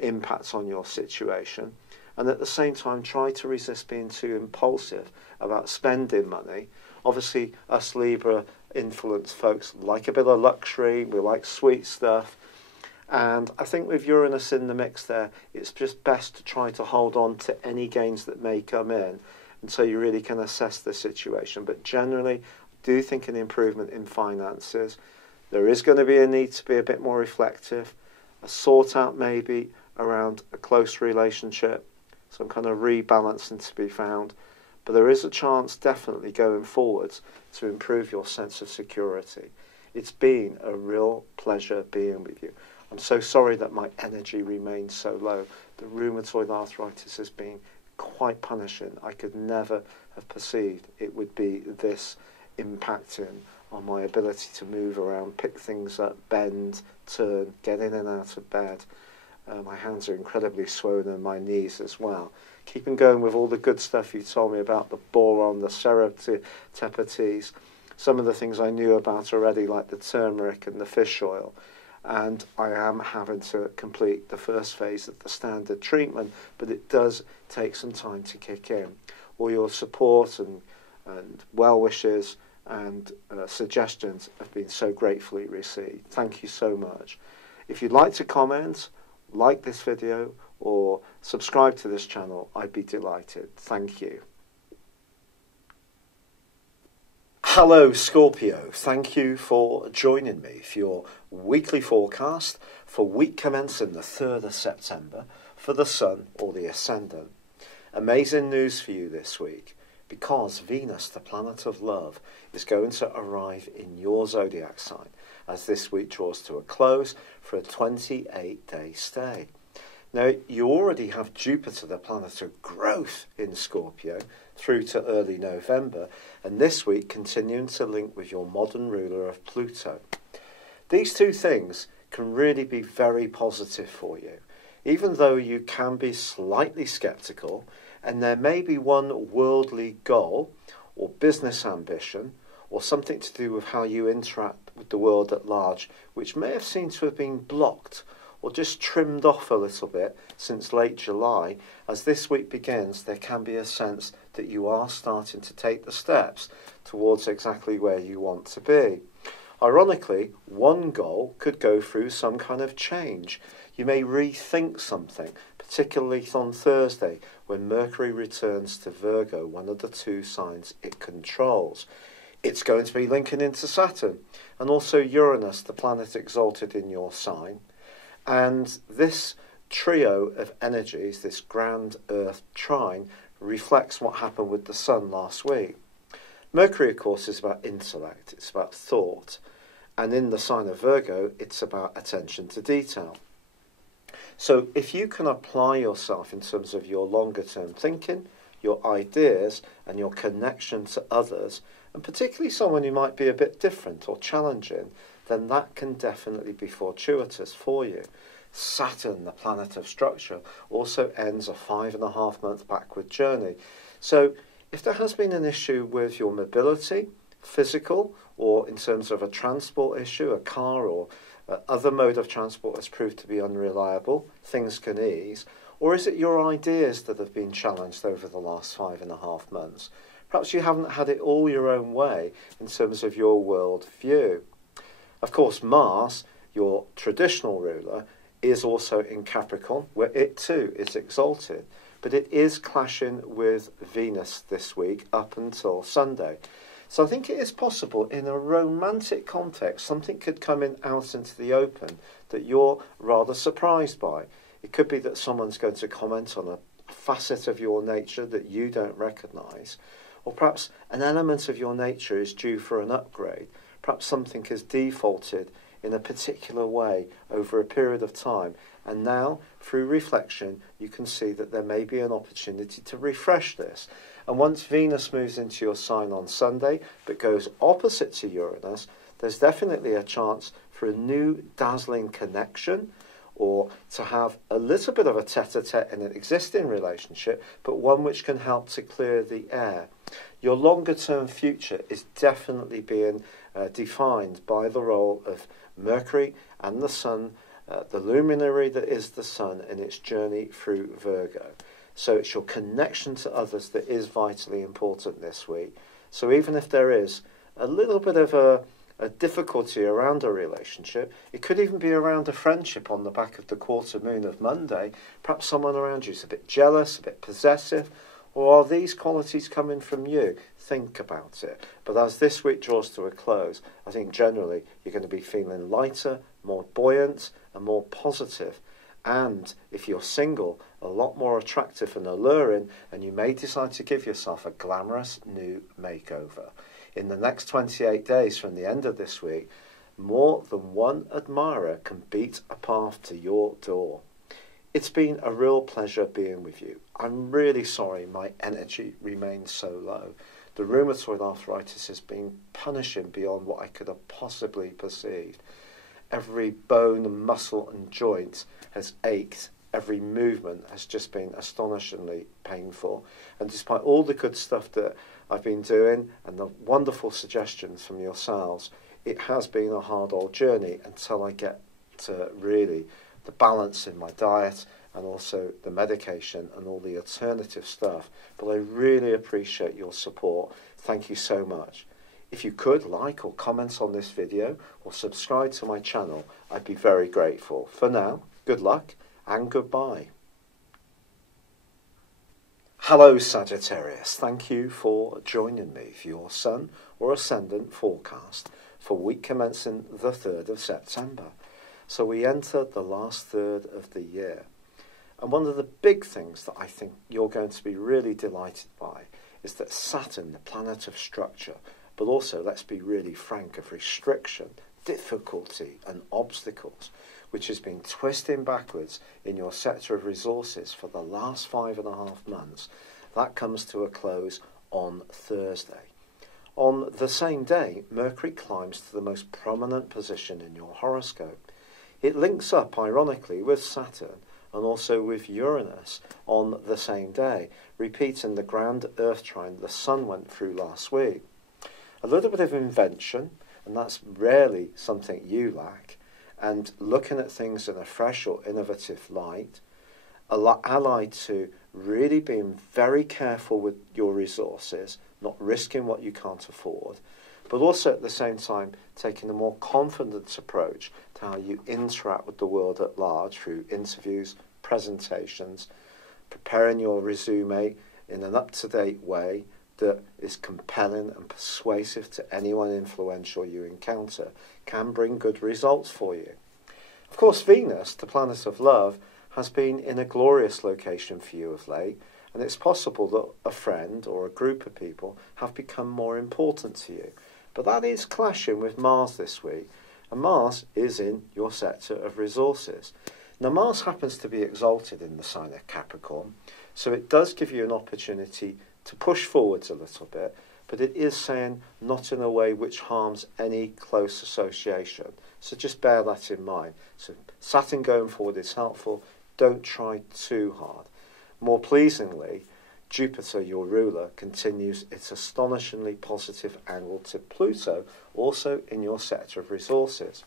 impact on your situation. And at the same time, try to resist being too impulsive about spending money. Obviously, us Libra influence folks like a bit of luxury, we like sweet stuff. And I think with Uranus in the mix there, it's just best to try to hold on to any gains that may come in until you really can assess the situation. But generally, I do think an improvement in finances. There is going to be a need to be a bit more reflective, a sort out maybe around a close relationship, some kind of rebalancing to be found. But there is a chance definitely going forwards to improve your sense of security. It's been a real pleasure being with you. I'm so sorry that my energy remains so low. The rheumatoid arthritis has been quite punishing. I could never have perceived it would be this impacting on my ability to move around, pick things up, bend, turn, get in and out of bed. My hands are incredibly swollen and my knees as well. Keeping going with all the good stuff you told me about the boron, the serotepetes, some of the things I knew about already, like the turmeric and the fish oil. And I am having to complete the first phase of the standard treatment, but it does take some time to kick in. All your support and well wishes and suggestions have been so gratefully received. Thank you so much. If you'd like to comment, like this video, or subscribe to this channel, I'd be delighted. Thank you. Hello Scorpio, thank you for joining me for your weekly forecast for week commencing the 3rd of September for the Sun or the Ascendant. Amazing news for you this week, because Venus, the planet of love, is going to arrive in your zodiac sign as this week draws to a close for a 28-day stay. Now, you already have Jupiter, the planet of growth, in Scorpio through to early November, and this week continuing to link with your modern ruler of Pluto. These two things can really be very positive for you, even though you can be slightly sceptical, and there may be one worldly goal or business ambition or something to do with how you interact with the world at large, which may have seemed to have been blocked or just trimmed off a little bit since late July. As this week begins, there can be a sense that you are starting to take the steps towards exactly where you want to be. Ironically, one goal could go through some kind of change. You may rethink something, particularly on Thursday, when Mercury returns to Virgo, one of the two signs it controls. It's going to be linking into Saturn, and also Uranus, the planet exalted in your sign. And this trio of energies, this grand Earth trine, reflects what happened with the Sun last week. Mercury, of course, is about intellect, it's about thought, and in the sign of Virgo, it's about attention to detail. So if you can apply yourself in terms of your longer term thinking, your ideas, and your connection to others, and particularly someone who might be a bit different or challenging, then that can definitely be fortuitous for you. Saturn, the planet of structure, also ends a 5.5-month backward journey. So if there has been an issue with your mobility, physical, or in terms of a transport issue, a car or other mode of transport has proved to be unreliable, things can ease. Or is it your ideas that have been challenged over the last 5.5 months? Perhaps you haven't had it all your own way in terms of your world view. Of course, Mars, your traditional ruler, is also in Capricorn, where it too is exalted. But it is clashing with Venus this week up until Sunday. So I think it is possible in a romantic context, something could come out into the open that you're rather surprised by. It could be that someone's going to comment on a facet of your nature that you don't recognise. Or perhaps an element of your nature is due for an upgrade. Perhaps something has defaulted in a particular way over a period of time, and now through reflection you can see that there may be an opportunity to refresh this. And once Venus moves into your sign on Sunday but goes opposite to Uranus, there's definitely a chance for a new dazzling connection, or to have a little bit of a tete-a-tete in an existing relationship, but one which can help to clear the air. Your longer term future is definitely being defined by the role of Mercury and the Sun, the luminary that is the Sun, in its journey through Virgo. So it's your connection to others that is vitally important this week. So even if there is a little bit of a difficulty around a relationship, it could even be around a friendship on the back of the quarter moon of Monday. Perhaps someone around you is a bit jealous, a bit possessive, or are these qualities coming from you? Think about it. But as this week draws to a close, I think generally you're going to be feeling lighter, more buoyant, and more positive. And if you're single, a lot more attractive and alluring, and you may decide to give yourself a glamorous new makeover. In the next 28 days from the end of this week, more than one admirer can beat a path to your door. It's been a real pleasure being with you. I'm really sorry my energy remains so low. The rheumatoid arthritis has been punishing beyond what I could have possibly perceived. Every bone, muscle and joint has ached. Every movement has just been astonishingly painful. And despite all the good stuff that I've been doing and the wonderful suggestions from yourselves, it has been a hard old journey until I get to really the balance in my diet and also the medication and all the alternative stuff. But I really appreciate your support. Thank you so much. If you could like or comment on this video or subscribe to my channel, I'd be very grateful. For now, good luck and goodbye. Hello Sagittarius, thank you for joining me for your Sun or Ascendant forecast for week commencing the 3rd of September. So we enter the last third of the year. And one of the big things that I think you're going to be really delighted by is that Saturn, the planet of structure, but also, let's be really frank, of restriction, difficulty and obstacles, which has been twisting backwards in your sector of resources for the last 5.5 months, that comes to a close on Thursday. On the same day, Mercury climbs to the most prominent position in your horoscope. It links up, ironically, with Saturn and also with Uranus on the same day, repeating the grand Earth trine the Sun went through last week. A little bit of invention, and that's rarely something you lack, and looking at things in a fresh or innovative light, allied to really being very careful with your resources, not risking what you can't afford, but also at the same time taking a more confident approach to how you interact with the world at large through interviews, presentations, preparing your resume in an up-to-date way that is compelling and persuasive to anyone influential you encounter, can bring good results for you. Of course, Venus, the planet of love, has been in a glorious location for you of late, and it's possible that a friend or a group of people have become more important to you. But that is clashing with Mars this week, and Mars is in your sector of resources. Now, Mars happens to be exalted in the sign of Capricorn, so it does give you an opportunity to push forwards a little bit, but it is saying not in a way which harms any close association. So just bear that in mind. So Saturn going forward is helpful. Don't try too hard. More pleasingly, Jupiter, your ruler, continues its astonishingly positive angle to Pluto, also in your sector of resources.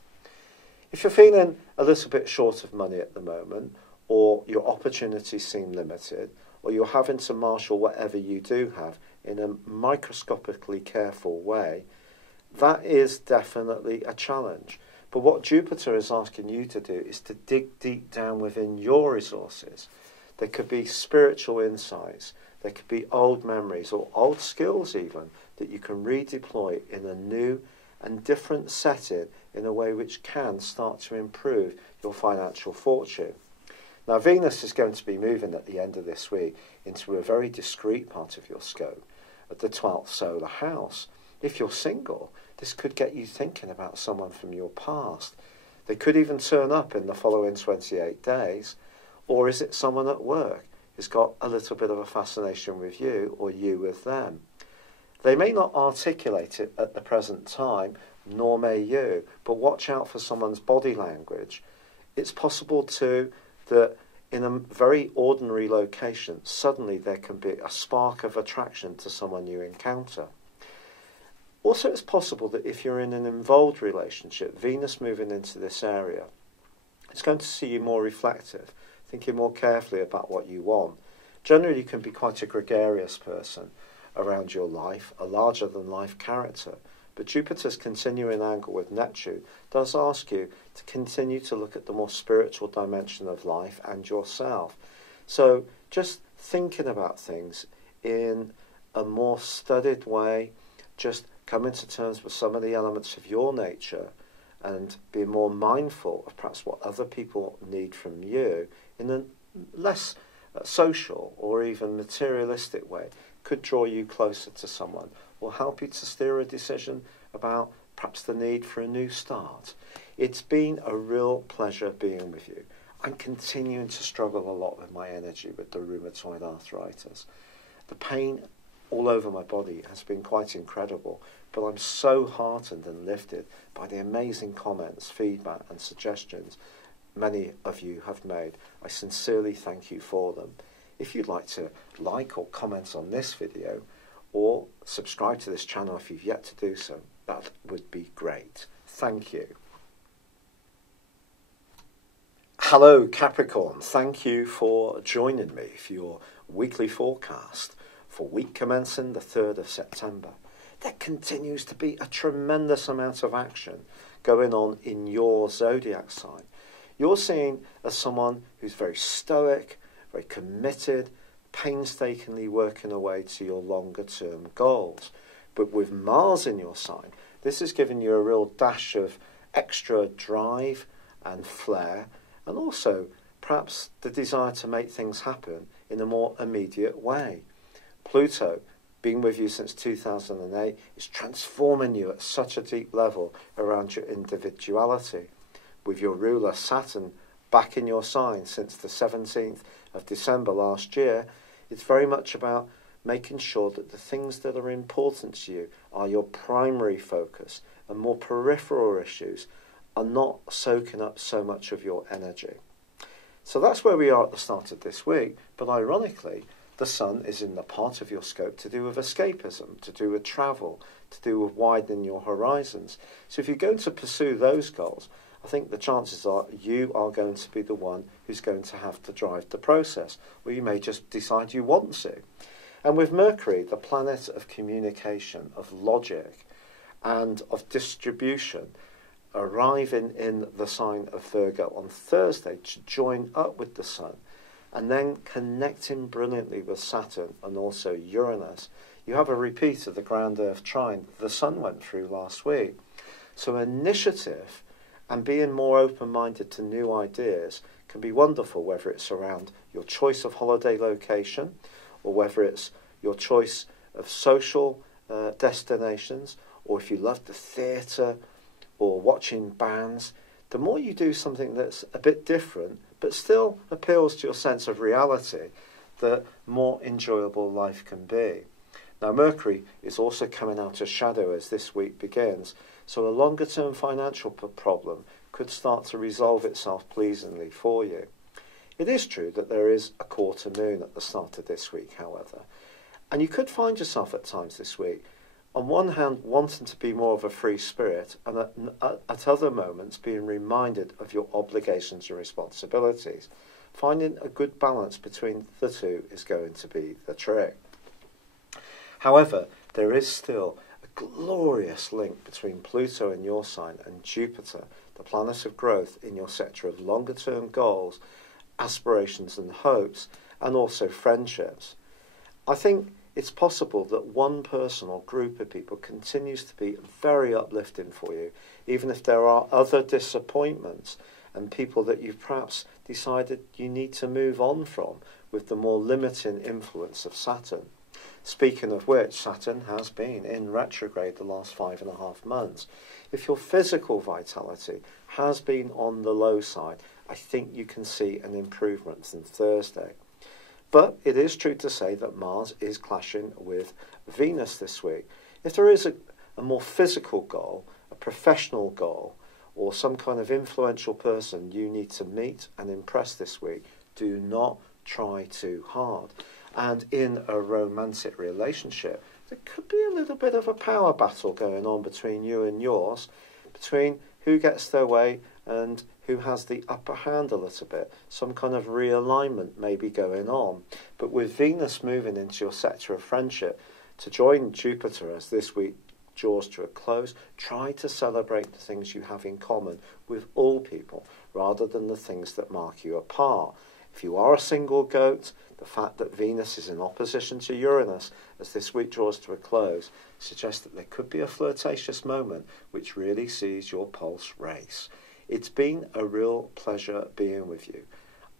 If you're feeling a little bit short of money at the moment, or your opportunities seem limited, or you're having to marshal whatever you do have in a microscopically careful way, that is definitely a challenge. But what Jupiter is asking you to do is to dig deep down within your resources. There could be spiritual insights, there could be old memories or old skills even that you can redeploy in a new and different setting in a way which can start to improve your financial fortune. Now, Venus is going to be moving at the end of this week into a very discrete part of your scope, at the 12th solar house. If you're single, this could get you thinking about someone from your past. They could even turn up in the following 28 days. Or is it someone at work who's got a little bit of a fascination with you or you with them? They may not articulate it at the present time, nor may you, but watch out for someone's body language. It's possible too that in a very ordinary location, suddenly there can be a spark of attraction to someone you encounter. Also, it's possible that if you're in an involved relationship, Venus moving into this area, it's going to see you more reflective, thinking more carefully about what you want. Generally, you can be quite a gregarious person around your life, a larger-than-life character. But Jupiter's continuing angle with Neptune does ask you to continue to look at the more spiritual dimension of life and yourself. So just thinking about things in a more studied way, just coming to terms with some of the elements of your nature and being more mindful of perhaps what other people need from you in a less social or even materialistic way could draw you closer to someone, will help you to steer a decision about perhaps the need for a new start. It's been a real pleasure being with you. I'm continuing to struggle a lot with my energy with the rheumatoid arthritis. The pain all over my body has been quite incredible, but I'm so heartened and lifted by the amazing comments, feedback and suggestions many of you have made. I sincerely thank you for them. If you'd like to like or comment on this video, or subscribe to this channel if you've yet to do so, that would be great. Thank you. Hello Capricorn, thank you for joining me for your weekly forecast for week commencing the 3rd of September. There continues to be a tremendous amount of action going on in your zodiac sign. You're seen as someone who's very stoic, very committed, painstakingly working away to your longer term goals. But with Mars in your sign, this has given you a real dash of extra drive and flair, and also perhaps the desire to make things happen in a more immediate way. Pluto, being with you since 2008, is transforming you at such a deep level around your individuality. With your ruler Saturn back in your sign since the 17th of December last year, it's very much about making sure that the things that are important to you are your primary focus, and more peripheral issues are not soaking up so much of your energy. So that's where we are at the start of this week, but ironically, the Sun is in the part of your scope to do with escapism, to do with travel, to do with widening your horizons. So if you're going to pursue those goals, I think the chances are you are going to be the one who's going to have to drive the process, or you may just decide you want to. And with Mercury, the planet of communication, of logic, and of distribution, arriving in the sign of Virgo on Thursday to join up with the Sun, and then connecting brilliantly with Saturn and also Uranus, you have a repeat of the ground Earth trine the Sun went through last week. So initiative and being more open-minded to new ideas can be wonderful, whether it's around your choice of holiday location, or whether it's your choice of social destinations, or if you love the theatre or watching bands. The more you do something that's a bit different but still appeals to your sense of reality, the more enjoyable life can be. Now Mercury is also coming out of shadow as this week begins, so a longer term financial problem could start to resolve itself pleasingly for you. It is true that there is a quarter moon at the start of this week, however, and you could find yourself at times this week on one hand wanting to be more of a free spirit, and at other moments being reminded of your obligations and responsibilities. Finding a good balance between the two is going to be the trick. However, there is still a glorious link between Pluto in your sign and Jupiter, the planet of growth, in your sector of longer term goals, aspirations and hopes, and also friendships. I think it's possible that one person or group of people continues to be very uplifting for you, even if there are other disappointments and people that you've perhaps decided you need to move on from with the more limiting influence of Saturn. Speaking of which, Saturn has been in retrograde the last 5.5 months. If your physical vitality has been on the low side, I think you can see an improvement on Thursday. But it is true to say that Mars is clashing with Venus this week. If there is a more physical goal, a professional goal, or some kind of influential person you need to meet and impress this week, do not try too hard. And in a romantic relationship, there could be a little bit of a power battle going on between you and yours, between who gets their way and who has the upper hand a little bit. Some kind of realignment may be going on. But with Venus moving into your sector of friendship to join Jupiter as this week draws to a close, try to celebrate the things you have in common with all people rather than the things that mark you apart. If you are a single goat, the fact that Venus is in opposition to Uranus as this week draws to a close suggests that there could be a flirtatious moment which really sees your pulse race. It's been a real pleasure being with you.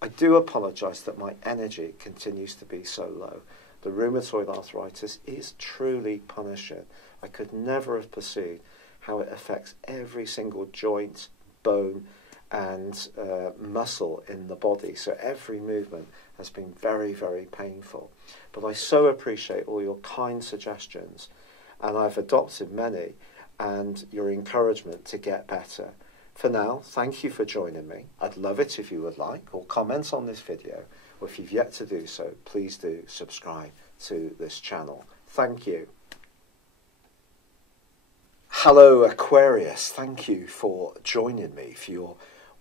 I do apologise that my energy continues to be so low. The rheumatoid arthritis is truly punishing. I could never have perceived how it affects every single joint, bone and muscle in the body. So every movement has been very, very painful. But I so appreciate all your kind suggestions, and I've adopted many, and your encouragement to get better. For now, thank you for joining me. I'd love it if you would like or comment on this video, or if you've yet to do so, please do subscribe to this channel. Thank you. Hello Aquarius, thank you for joining me for your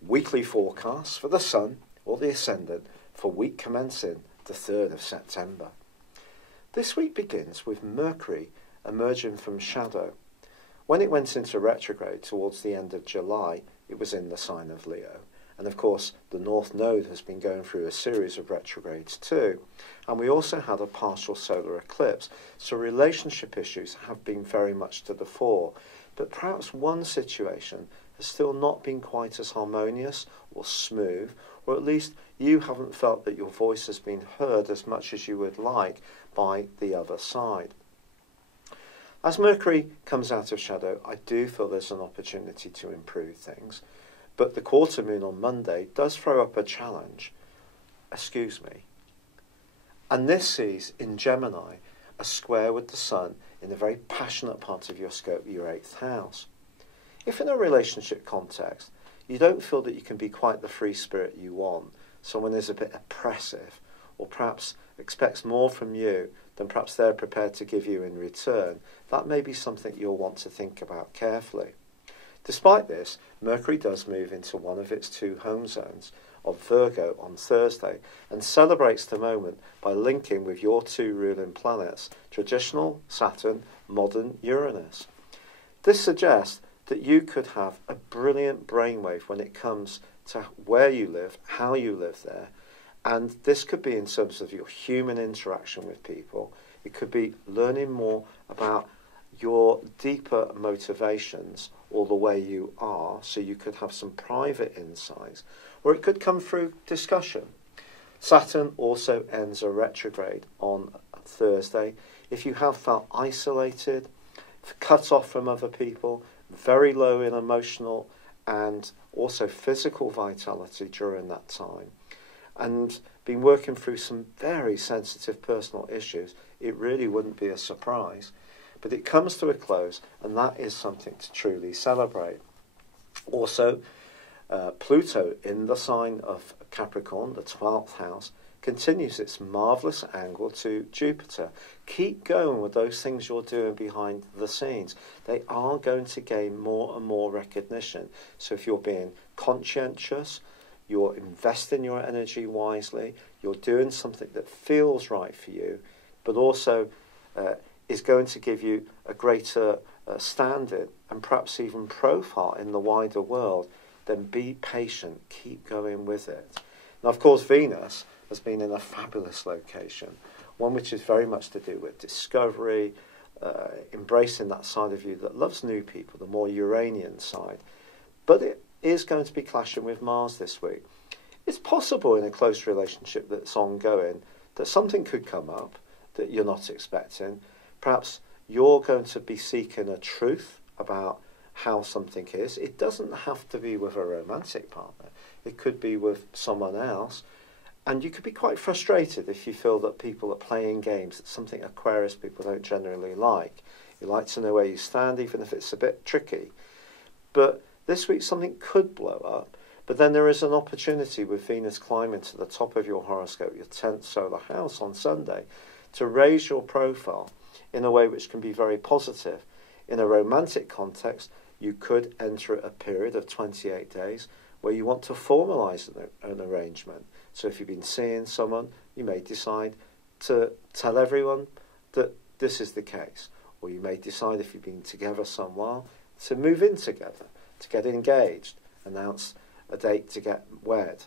weekly forecast for the Sun or the Ascendant for week commencing the 3rd of September. This week begins with Mercury emerging from shadow. When it went into retrograde towards the end of July, it was in the sign of Leo. And of course, the North Node has been going through a series of retrogrades too. And we also had a partial solar eclipse. So relationship issues have been very much to the fore. But perhaps one situation has still not been quite as harmonious or smooth, or at least you haven't felt that your voice has been heard as much as you would like by the other side. As Mercury comes out of shadow, I do feel there's an opportunity to improve things. But the quarter moon on Monday does throw up a challenge. Excuse me. And this sees in Gemini a square with the Sun in a very passionate part of your scope, your 8th house. If in a relationship context you don't feel that you can be quite the free spirit you want, someone is a bit oppressive or perhaps expects more from you than perhaps they're prepared to give you in return, that may be something you'll want to think about carefully. Despite this, Mercury does move into one of its 2 home zones of Virgo on Thursday and celebrates the moment by linking with your 2 ruling planets, traditional Saturn, modern Uranus. This suggests that you could have a brilliant brainwave when it comes to where you live, how you live there, and this could be in terms of your human interaction with people. It could be learning more about your deeper motivations or the way you are, so you could have some private insights, or it could come through discussion. Saturn also ends a retrograde on Thursday. If you have felt isolated, cut off from other people, very low in emotional and also physical vitality during that time, and been working through some very sensitive personal issues, it really wouldn't be a surprise. But it comes to a close, and that is something to truly celebrate. Also, Pluto in the sign of Capricorn, the 12th house, continues its marvellous angle to Jupiter. Keep going with those things you're doing behind the scenes. They are going to gain more and more recognition. So if you're being conscientious, you're investing your energy wisely, you're doing something that feels right for you, but also is going to give you a greater standing and perhaps even profile in the wider world, then be patient, keep going with it. Now, of course, Venus has been in a fabulous location, one which is very much to do with discovery, embracing that side of you that loves new people, the more Uranian side. But it is going to be clashing with Mars this week. It's possible in a close relationship that's ongoing that something could come up that you're not expecting. Perhaps you're going to be seeking a truth about how something is. It doesn't have to be with a romantic partner. It could be with someone else. And you could be quite frustrated if you feel that people are playing games. It's something Aquarius people don't generally like. You like to know where you stand, even if it's a bit tricky. But this week something could blow up. But then there is an opportunity with Venus climbing to the top of your horoscope, your 10th solar house on Sunday, to raise your profile in a way which can be very positive. In a romantic context, you could enter a period of 28 days where you want to formalise an arrangement. So if you've been seeing someone, you may decide to tell everyone that this is the case. Or you may decide, if you've been together some while, to move in together, to get engaged, announce a date to get wed.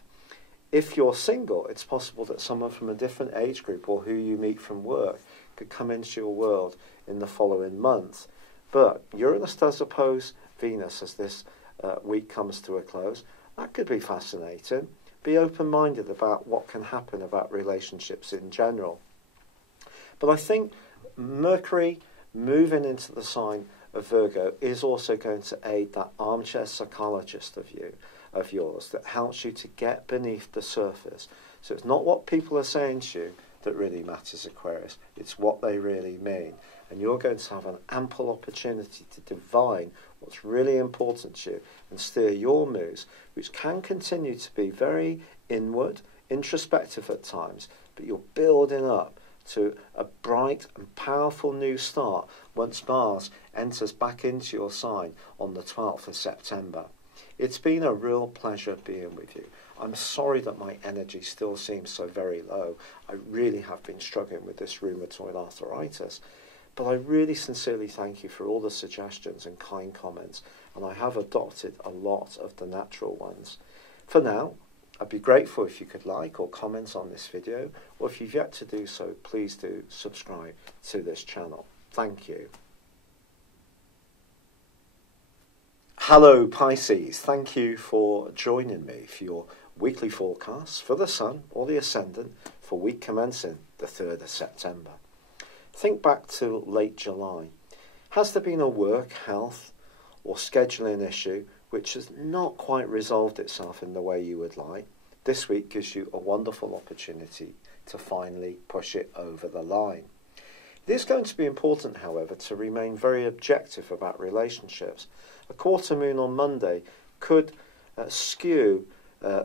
If you're single, it's possible that someone from a different age group or who you meet from work could come into your world in the following month. But Uranus does oppose Venus as this week comes to a close. That could be fascinating. Be open-minded about what can happen about relationships in general. But I think Mercury moving into the sign of Virgo is also going to aid that armchair psychologist of you, of yours that helps you to get beneath the surface. So it's not what people are saying to you that really matters, Aquarius. It's what they really mean. And you're going to have an ample opportunity to divine what's really important to you and steer your moves, which can continue to be very inward, introspective at times, but you're building up to a bright and powerful new start once Mars enters back into your sign on the 12th of September. It's been a real pleasure being with you. I'm sorry that my energy still seems so very low. I really have been struggling with this rheumatoid arthritis. But I really sincerely thank you for all the suggestions and kind comments, and I have adopted a lot of the natural ones. For now, I'd be grateful if you could like or comment on this video, or if you've yet to do so, please do subscribe to this channel. Thank you. Hello Pisces, thank you for joining me for your weekly forecast for the Sun or the Ascendant for week commencing the 3rd of September. Think back to late July. Has there been a work, health or scheduling issue which has not quite resolved itself in the way you would like? This week gives you a wonderful opportunity to finally push it over the line. It is going to be important, however, to remain very objective about relationships. A quarter moon on Monday could skew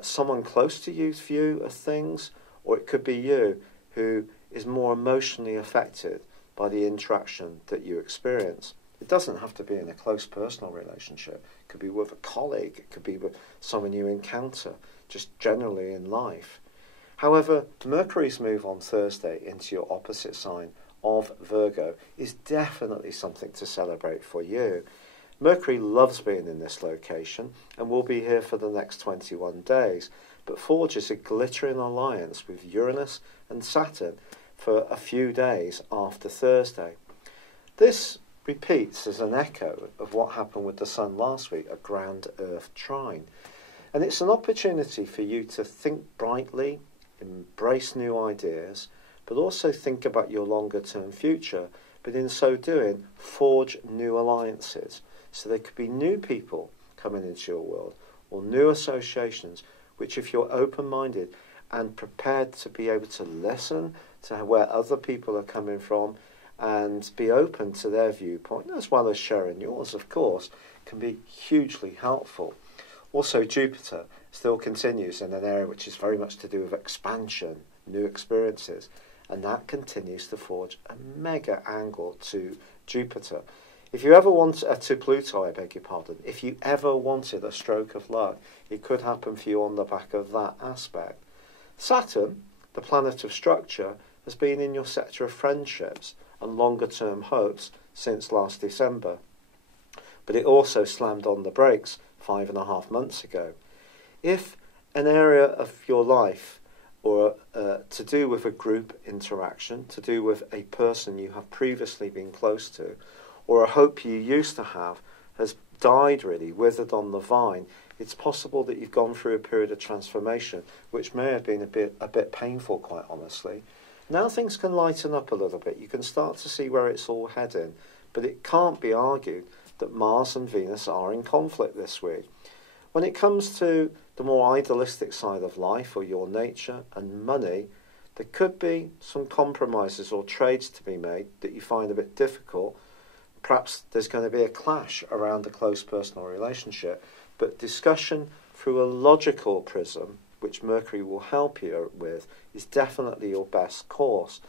someone close to you's view of things, or it could be you who is more emotionally affected by the interaction that you experience. It doesn't have to be in a close personal relationship. It could be with a colleague. It could be with someone you encounter, just generally in life. However, Mercury's move on Thursday into your opposite sign of Virgo is definitely something to celebrate for you. Mercury loves being in this location and will be here for the next 21 days, but forges a glittering alliance with Uranus and Saturn for a few days after Thursday. This repeats as an echo of what happened with the Sun last week, a ground Earth trine. And it's an opportunity for you to think brightly, embrace new ideas, but also think about your longer term future, but in so doing, forge new alliances. So there could be new people coming into your world, or new associations, which if you're open-minded and prepared to be able to listen to where other people are coming from and be open to their viewpoint, as well as sharing yours, of course, can be hugely helpful. Also, Jupiter still continues in an area which is very much to do with expansion, new experiences, and that continues to forge a mega angle to Jupiter. If you ever want to Pluto, I beg your pardon, if you ever wanted a stroke of luck, it could happen for you on the back of that aspect. Saturn, the planet of structure, has been in your sector of friendships and longer term hopes since last December. But it also slammed on the brakes 5.5 months ago. If an area of your life or to do with a group interaction, to do with a person you have previously been close to, or a hope you used to have has died really, withered on the vine, it's possible that you've gone through a period of transformation which may have been a bit painful, quite honestly. Now things can lighten up a little bit. You can start to see where it's all heading, but it can't be argued that Mars and Venus are in conflict this week. When it comes to the more idealistic side of life, or your nature and money, there could be some compromises or trades to be made that you find a bit difficult. Perhaps there's going to be a clash around a close personal relationship, but discussion through a logical prism, which Mercury will help you with, is definitely your best course.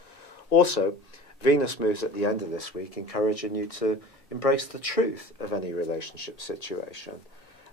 Also, Venus moves at the end of this week, encouraging you to embrace the truth of any relationship situation.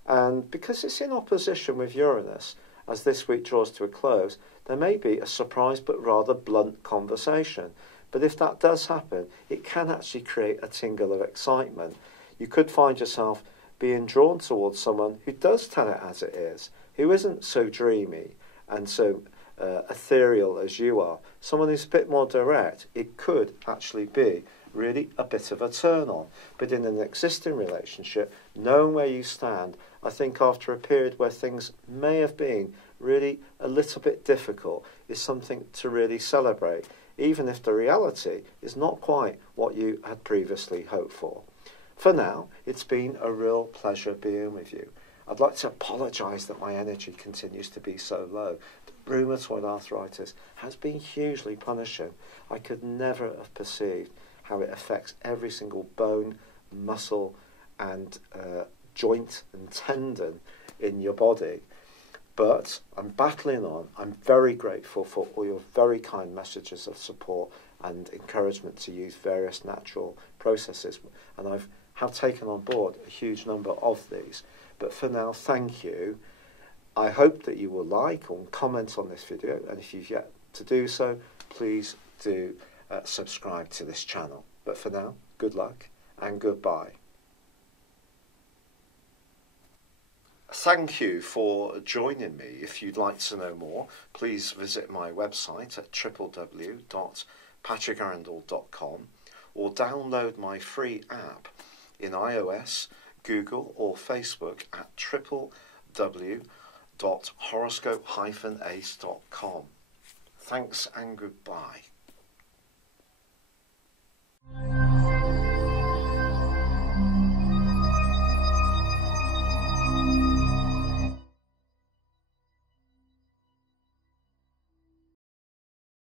And because it's in opposition with Uranus, as this week draws to a close, there may be a surprise but rather blunt conversation. But if that does happen, it can actually create a tingle of excitement. You could find yourself being drawn towards someone who does tell it as it is, who isn't so dreamy and so ethereal as you are. Someone who's a bit more direct. It could actually be really a bit of a turn on. But in an existing relationship, knowing where you stand, I think after a period where things may have been really a little bit difficult, is something to really celebrate, even if the reality is not quite what you had previously hoped for. For now, it's been a real pleasure being with you. I'd like to apologise that my energy continues to be so low. Rheumatoid arthritis has been hugely punishing. I could never have perceived how it affects every single bone, muscle and joint and tendon in your body. But I'm battling on. I'm very grateful for all your very kind messages of support and encouragement to use various natural processes. And I have taken on board a huge number of these. But for now, thank you. I hope that you will like or comment on this video. And if you've yet to do so, please do subscribe to this channel. But for now, good luck and goodbye. Thank you for joining me. If you'd like to know more, please visit my website at www.patrickarundell.com or download my free app in iOS, Google or Facebook at www.horoscope-ace.com. Thanks and goodbye.